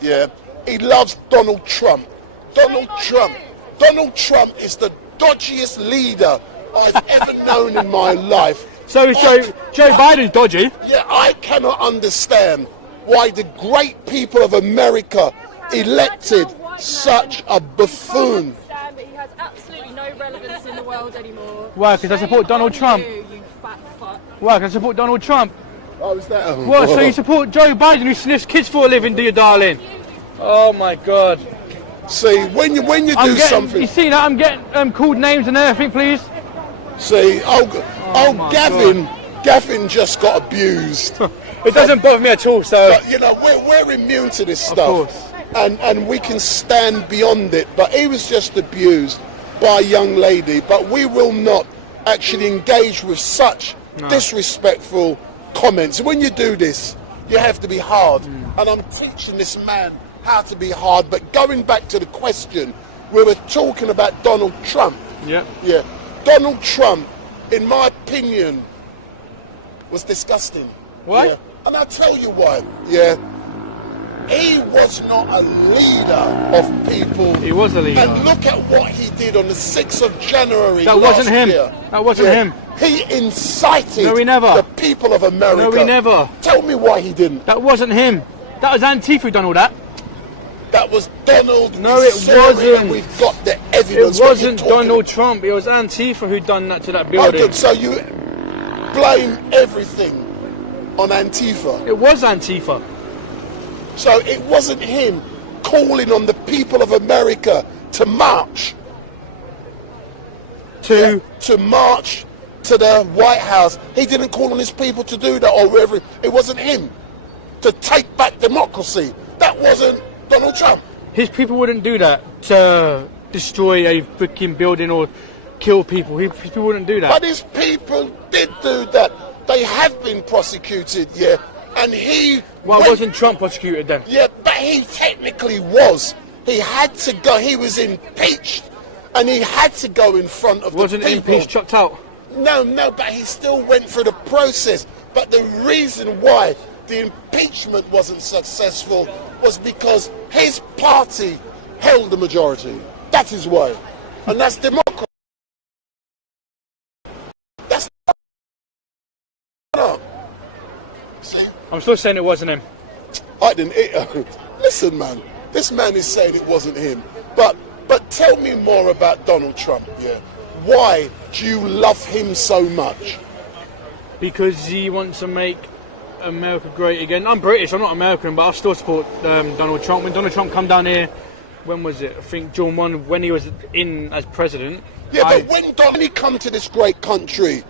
he loves Donald Trump. Donald Trump is the dodgiest leader I've ever known in my life. So Joe Biden's dodgy? Yeah, I cannot understand why the great people of America elected such a buffoon. He has absolutely no relevance in the world anymore. Why? Because I support Donald Trump. You fat fuck. Why? Because I support Donald Trump. Oh, is that? What? So you support Joe Biden, who sniffs kids for a living, do you, darling? Oh my God. See, when you do something. You see that? I'm getting called names and everything, please. See, Gavin just got abused. It doesn't bother me at all. So. But, you know, we're immune to this stuff. Of course. And we can stand beyond it, but he was just abused by a young lady. But we will not actually engage with such disrespectful comments. When you do this, you have to be hard. And I'm teaching this man how to be hard. But going back to the question, we were talking about Donald Trump. Yeah. Donald Trump, in my opinion, was disgusting. Why? Yeah. And I'll tell you why. He was not a leader of people. He was a leader. And look at what he did on the 6th of January That wasn't him. Year. That wasn't him. He incited the people of America. No, we never. Tell me why he didn't. That wasn't him. That was Antifa who done all that. That was Donald. No, it wasn't. And we've got the evidence. It wasn't Donald Trump. It was Antifa who done that to that building. Okay, so you blame everything on Antifa. It was Antifa. So it wasn't him calling on the people of America to march. To march to the White House. He didn't call on his people to do that, or wherever. It wasn't him to take back democracy. That wasn't Donald Trump. His people wouldn't do that to destroy a freaking building or kill people. His people wouldn't do that. But his people did do that. They have been prosecuted, and he... Well, wasn't Trump prosecuted then? Yeah, but he technically was. He had to go. He was impeached, and he had to go in front of the people. Wasn't impeached, chopped out? No, but he still went through the process. But the reason why the impeachment wasn't successful was because his party held the majority. That is why. And that's democracy. That's not. See? I'm still saying it wasn't him. I didn't. Listen, man. This man is saying it wasn't him. But tell me more about Donald Trump. Yeah. Why do you love him so much? Because he wants to make America great again. I'm British. I'm not American, but I still support Donald Trump. When Donald Trump come down here, when was it? I think June 1, when he was in as president. Yeah, but when he come to this great country,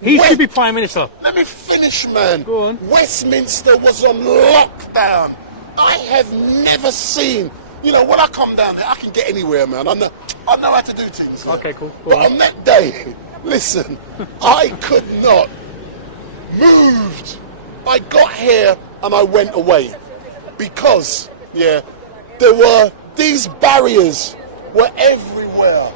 he should be prime minister. Let me finish, man. Go on. Westminster was on lockdown. I have never seen. You know, when I come down here, I can get anywhere, man. I know how to do things. Okay, cool. But on that day, listen, I could not moved. I got here and I went away because, there were these barriers were everywhere.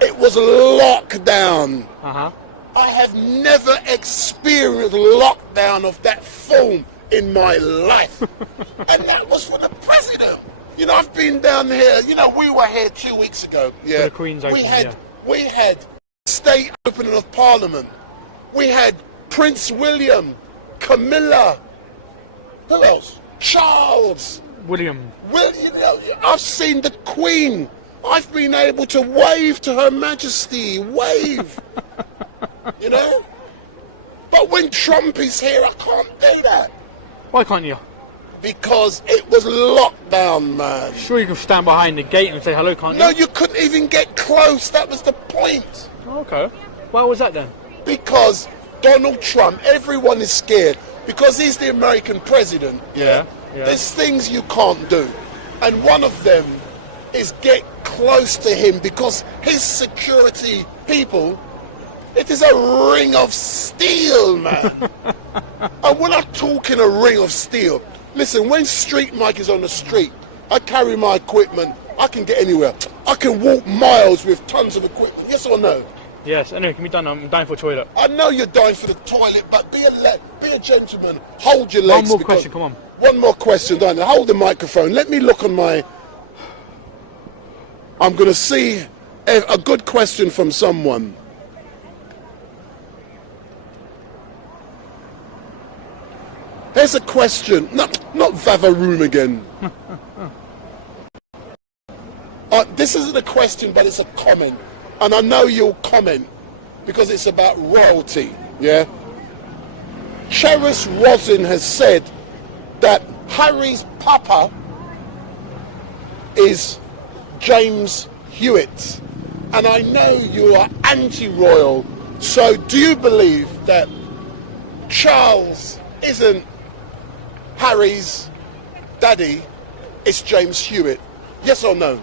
It was lockdown. I have never experienced lockdown of that form in my life. And that was for the president. You know, I've been down here. You know, we were here 2 weeks ago. Yeah, for the Queen's opening, we had state opening of Parliament. We had Prince William, Camilla. Who else? Charles. William. I've seen the Queen. I've been able to wave to Her Majesty. Wave. You know? But when Trump is here, I can't do that. Why can't you? Because it was lockdown, man. Sure, you can stand behind the gate and say hello, can't you? No, you couldn't even get close. That was the point. Okay. Why was that then? Because Donald Trump, everyone is scared. Because he's the American president, there's things you can't do. And one of them is get close to him because his security people, it is a ring of steel, man. And when I'm talking a ring of steel, listen, when StreetMic is on the street, I carry my equipment, I can get anywhere. I can walk miles with tons of equipment, yes or no? Yes, anyway, can we done? I'm dying for a toilet. I know you're dying for the toilet, but be a gentleman, hold your legs. One more question, come on. One more question, Diana. Hold the microphone. Let me look on my... I'm going to see a good question from someone. Here's a question. Not Vavaroom again. This isn't a question, but it's a comment. And I know you'll comment because it's about royalty, yeah? Cheris Rosin has said that Harry's papa is James Hewitt. And I know you are anti-royal, so do you believe that Charles isn't Harry's daddy, it's James Hewitt? Yes or no?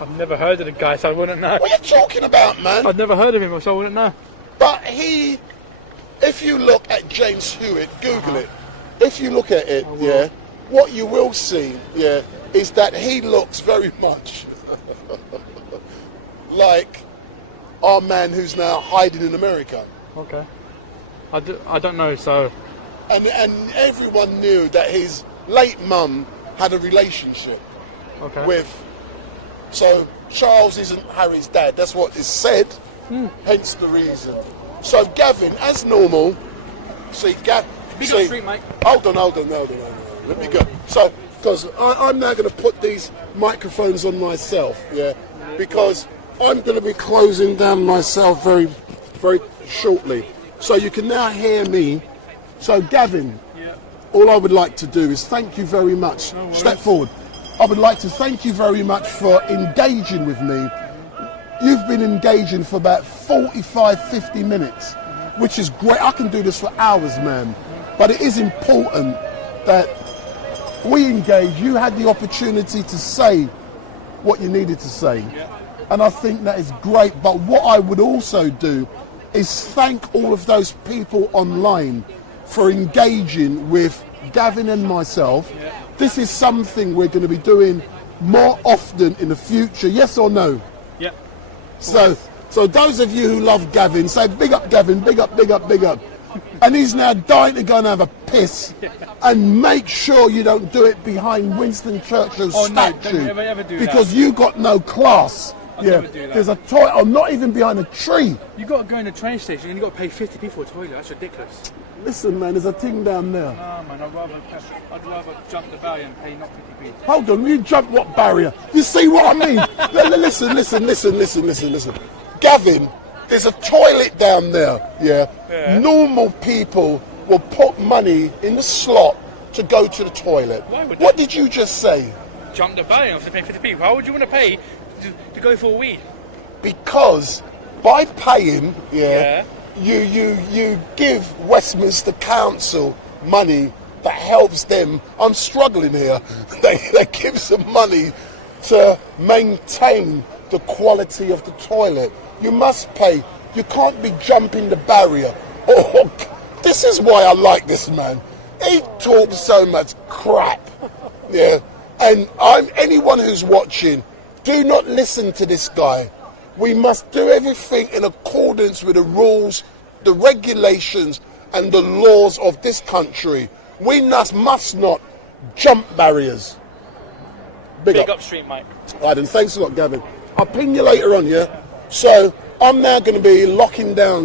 I've never heard of the guy, so I wouldn't know. What are you talking about, man? I've never heard of him, so I wouldn't know. But if you look at James Hewitt, Google it. If you look at it, what you will see, is that he looks very much like our man who's now hiding in America. Okay. I don't know, so... And everyone knew that his late mum had a relationship with... So Charles isn't Harry's dad. That's what is said. Hence the reason. So Gavin, as normal, Hold on. Let me go. So, because I'm now going to put these microphones on myself, because I'm going to be closing down myself very, very shortly. So you can now hear me. So Gavin, all I would like to do is thank you very much. Step forward. I would like to thank you very much for engaging with me. You've been engaging for about 45, 50 minutes, which is great. I can do this for hours, man. But it is important that we engage. You had the opportunity to say what you needed to say. And I think that is great. But what I would also do is thank all of those people online for engaging with Gavin and myself. This is something we're going to be doing more often in the future. Yes or no? Yeah. So those of you who love Gavin, say big up Gavin, big up, big up, big up. And he's now dying to go and have a piss. And make sure you don't do it behind Winston Churchill's statue. No, don't ever do because that. you got no class. I'll never do that. There's a toilet, or not even behind a tree. You got to go in the train station and you got to pay 50p for a toilet. That's ridiculous. Listen, man, there's a thing down there. No, man, I'd rather jump the barrier and pay not 50p. Hold on, you jump what barrier? You see what I mean? Listen. Gavin, there's a toilet down there, yeah? Normal people will put money in the slot to go to the toilet. What did you just say? Jump the barrier to pay 50p. Why would you want to pay to go for a wee? Because by paying, you give Westminster Council money that helps them. I'm struggling here. They give some money to maintain the quality of the toilet. You must pay. You can't be jumping the barrier. Oh, this is why I like this man. He talks so much crap. Yeah. And anyone who's watching, do not listen to this guy. We must do everything in accordance with the rules, the regulations, and the laws of this country. We must not jump barriers. Big up StreetMic. All right, then thanks a lot, Gavin. I'll ping you later on, yeah? So, I'm now going to be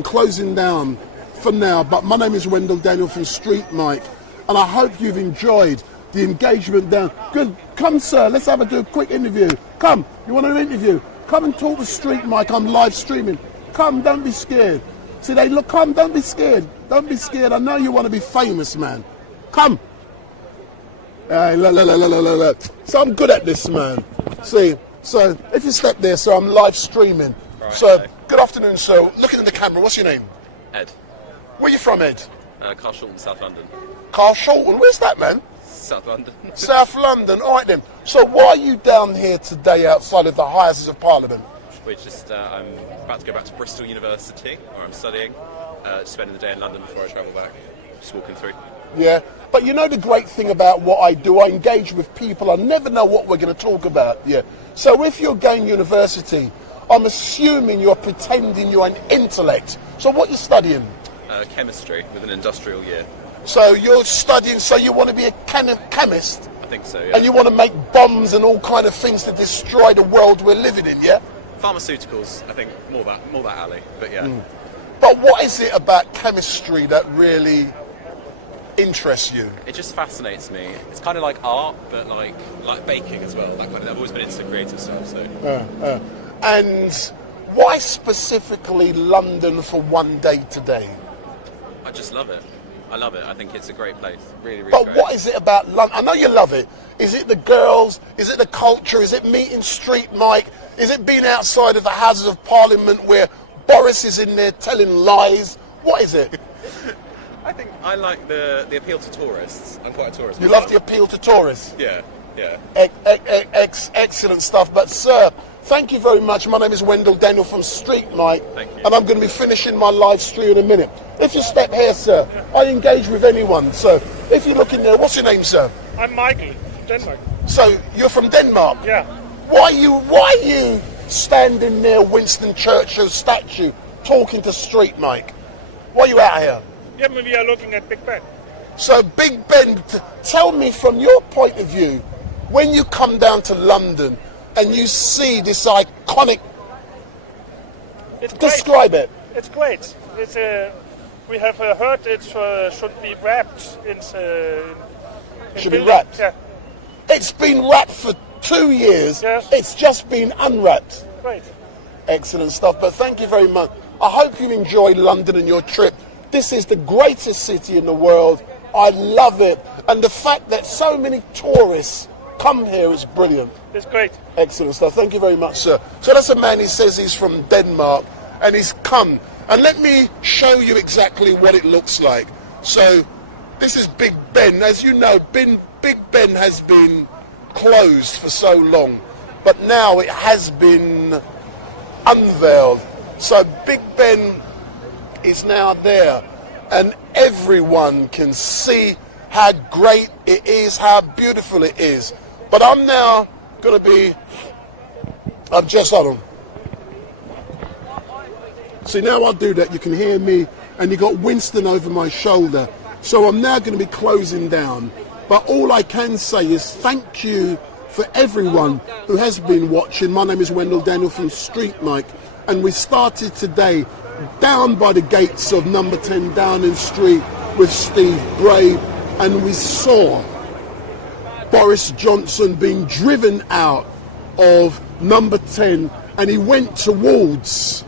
closing down for now, but my name is Wendell Daniel from StreetMic, and I hope you've enjoyed the engagement down. Good, come sir, let's do a quick interview. Come, you want an interview? Come and talk to StreetMic, I'm live streaming. Come, don't be scared. See, come, don't be scared. Don't be scared, I know you want to be famous, man. Come. Look. So I'm good at this, man. See, so if you step there, so I'm live streaming. Right, so, good afternoon, sir. Looking at the camera, what's your name? Ed. Where you from, Ed? Carshalton, South London. Carshalton, where's that, man? South London. South London, all right then. So why are you down here today outside of the Houses of Parliament? We're just, I'm about to go back to Bristol University, where I'm studying, spending the day in London before I travel back, just walking through. Yeah, but you know the great thing about what I do, I engage with people, I never know what we're going to talk about, yeah. So if you're going university, I'm assuming you're pretending you're an intellect. So what are you studying? Chemistry, with an industrial year. So you're studying, so you want to be a chemist? I think so, yeah. And you want to make bombs and all kind of things to destroy the world we're living in, yeah? Pharmaceuticals, I think, more that alley, but yeah. But what is it about chemistry that really interests you? It just fascinates me. It's kind of like art, but like baking as well. I've always been into creative stuff, so. And why specifically London for one day today? I just love it. I love it. I think it's a great place. Really, really But great. what is it about London? I know you love it. Is it the girls? Is it the culture? Is it meeting StreetMic? Is it being outside of the Houses of Parliament where Boris is in there telling lies? What is it? I think I like the appeal to tourists. I'm quite a tourist. You love the appeal to tourists? Yeah. Excellent stuff. But sir, thank you very much. My name is Wendell Daniel from StreetMic. Thank you. And I'm going to be finishing my live stream in a minute. If you step here, sir, I engage with anyone. So if you look in there, what's your name, sir? I'm Michael from Denmark. So you're from Denmark? Yeah. Why are you standing near Winston Churchill's statue talking to StreetMic? Why are you out here? Yeah, we are looking at Big Ben. So Big Ben, tell me from your point of view, when you come down to London and you see this iconic, describe it. It's great. It's we have heard it should be wrapped in should be wrapped? Yeah. It's been wrapped for 2 years. Yes. It's just been unwrapped. Great. Excellent stuff. But thank you very much. I hope you enjoyed London and your trip. This is the greatest city in the world. I love it. And the fact that so many tourists come here is brilliant. It's great. Excellent stuff. Thank you very much, sir. So that's a man, he says he's from Denmark, and he's come. And let me show you exactly what it looks like. So this is Big Ben. As you know, Big Ben has been closed for so long, but now it has been unveiled. So Big Ben is now there, and everyone can see how great it is, how beautiful it is. But I'm now going to be, hold on. See, now I'll do that. You can hear me and you got Winston over my shoulder. So I'm now going to be closing down. But all I can say is thank you for everyone who has been watching. My name is Wendell Daniel from StreetMic, and we started today down by the gates of number 10 Downing Street with Steve Bray, and we saw Boris Johnson being driven out of number 10, and he went towards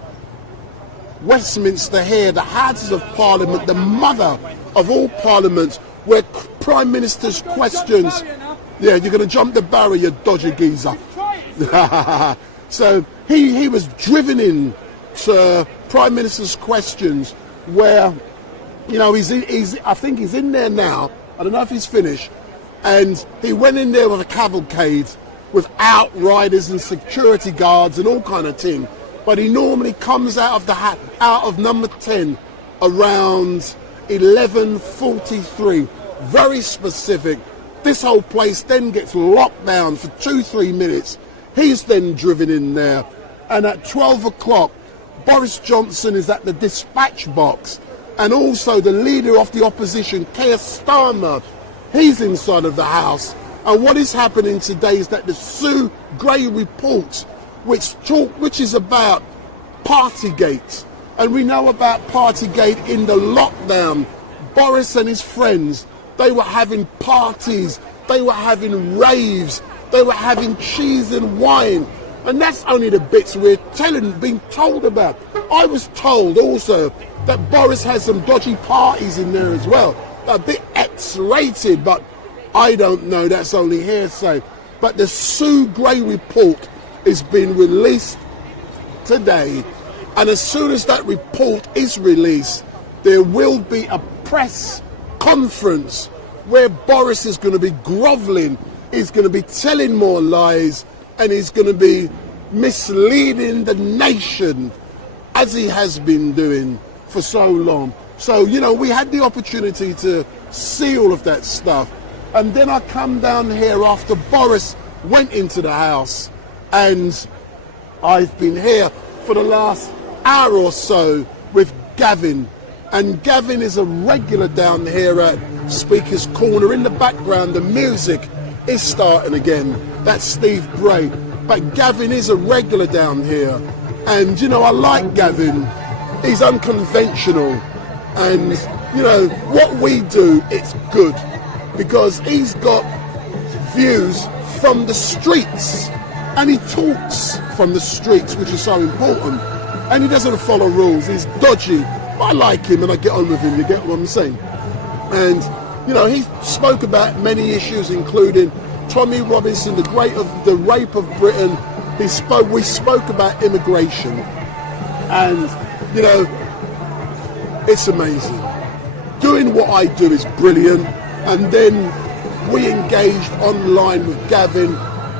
Westminster here, the Houses of Parliament, the mother of all parliaments, where Prime Minister's questions... Yeah, you're going to jump the barrier, you dodgy geezer. So he was driven in to Prime Minister's questions where, you know, I think he's in there now. I don't know if he's finished. And he went in there with a cavalcade with outriders and security guards and all kind of thing. But he normally comes out of number 10 around 11:43. Very specific. This whole place then gets locked down for 2-3 minutes. He's then driven in there. And at 12 o'clock, Boris Johnson is at the dispatch box. And also the leader of the opposition, Keir Starmer, he's inside of the House. And what is happening today is that the Sue Gray report, which is about Partygate. And we know about Partygate in the lockdown. Boris and his friends, they were having parties, they were having raves, they were having cheese and wine. And that's only the bits we're being told about. I was told also that Boris has some dodgy parties in there as well. A bit X-rated, but I don't know, that's only hearsay. But the Sue Gray report is being released today. And as soon as that report is released, there will be a press conference where Boris is going to be grovelling, he's going to be telling more lies, and he's going to be misleading the nation as he has been doing for so long. So, you know, we had the opportunity to see all of that stuff. And then I come down here after Boris went into the House, and I've been here for the last hour or so with Gavin. And Gavin is a regular down here at Speaker's Corner. In the background, the music is starting again. That's Steve Bray. But Gavin is a regular down here. And, you know, I like Gavin. He's unconventional. And, you know, what we do, it's good. Because he's got views from the streets. And he talks from the streets, which is so important. And he doesn't follow rules. He's dodgy. I like him and I get on with him, you get what I'm saying? And, you know, he spoke about many issues, including Tommy Robinson, the rape of Britain. We spoke about immigration. And, you know, it's amazing. Doing what I do is brilliant. And then we engaged online with Gavin,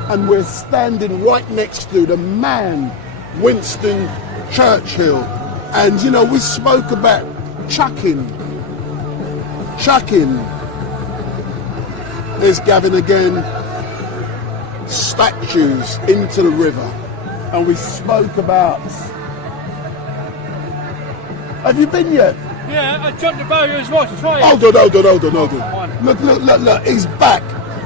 and we're standing right next to the man, Winston Churchill. And, you know, we spoke about chucking. There's Gavin again. Statues into the river. And we spoke about... Have you been yet? Yeah, I jumped the barrier as well to try it. Hold on. Look, he's back.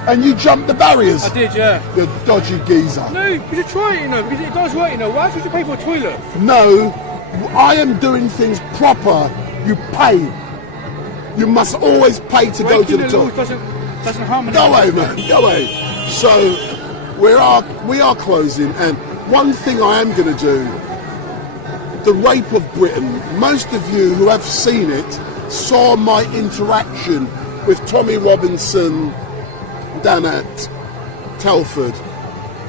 And you jumped the barriers? I did, yeah. You dodgy geezer. No, you should try it, you know, because it does work, you know. Why should you pay for a toilet? No, I am doing things proper. You pay. You must always pay to go to the toilet. Doesn't harm anyone. Go away, man. Go away. So we are closing, and one thing I am going to do, the rape of Britain. Most of you who have seen it saw my interaction with Tommy Robinson down at Telford.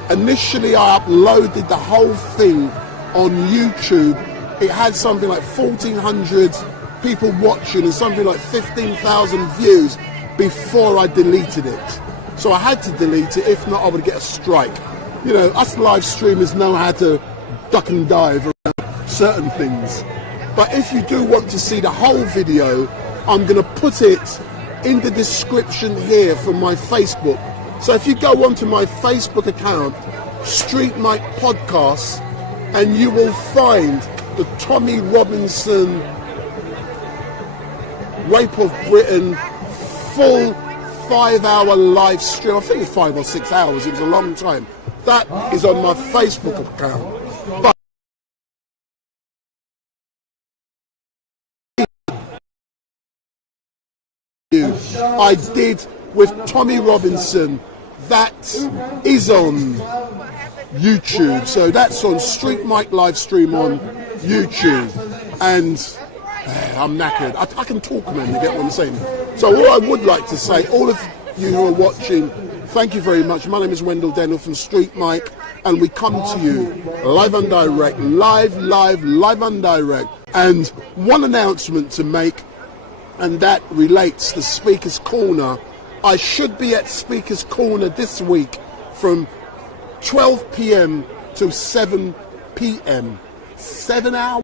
Initially, I uploaded the whole thing on YouTube. It had something like 1,400 people watching and something like 15,000 views before I deleted it. So I had to delete it, if not I would get a strike. You know, us live streamers know how to duck and dive around certain things. But if you do want to see the whole video, I'm going to put it in the description here from my Facebook. So if you go onto my Facebook account, StreetMic Podcasts, and you will find the Tommy Robinson Rape of Britain, full 5-hour live stream. I think it's 5 or 6 hours. It was a long time. That is on my Facebook account. But I did with Tommy Robinson. That is on YouTube. So that's on StreetMic LiveStream on YouTube. And I'm knackered. I can talk, man, you get what I'm saying. So all I would like to say, all of you who are watching, thank you very much. My name is Wendell Dennell from StreetMic, and we come to you live and direct, live and direct. And one announcement to make, and that relates to Speaker's Corner. I should be at Speaker's Corner this week from 12 p.m. to 7 p.m. 7 hours.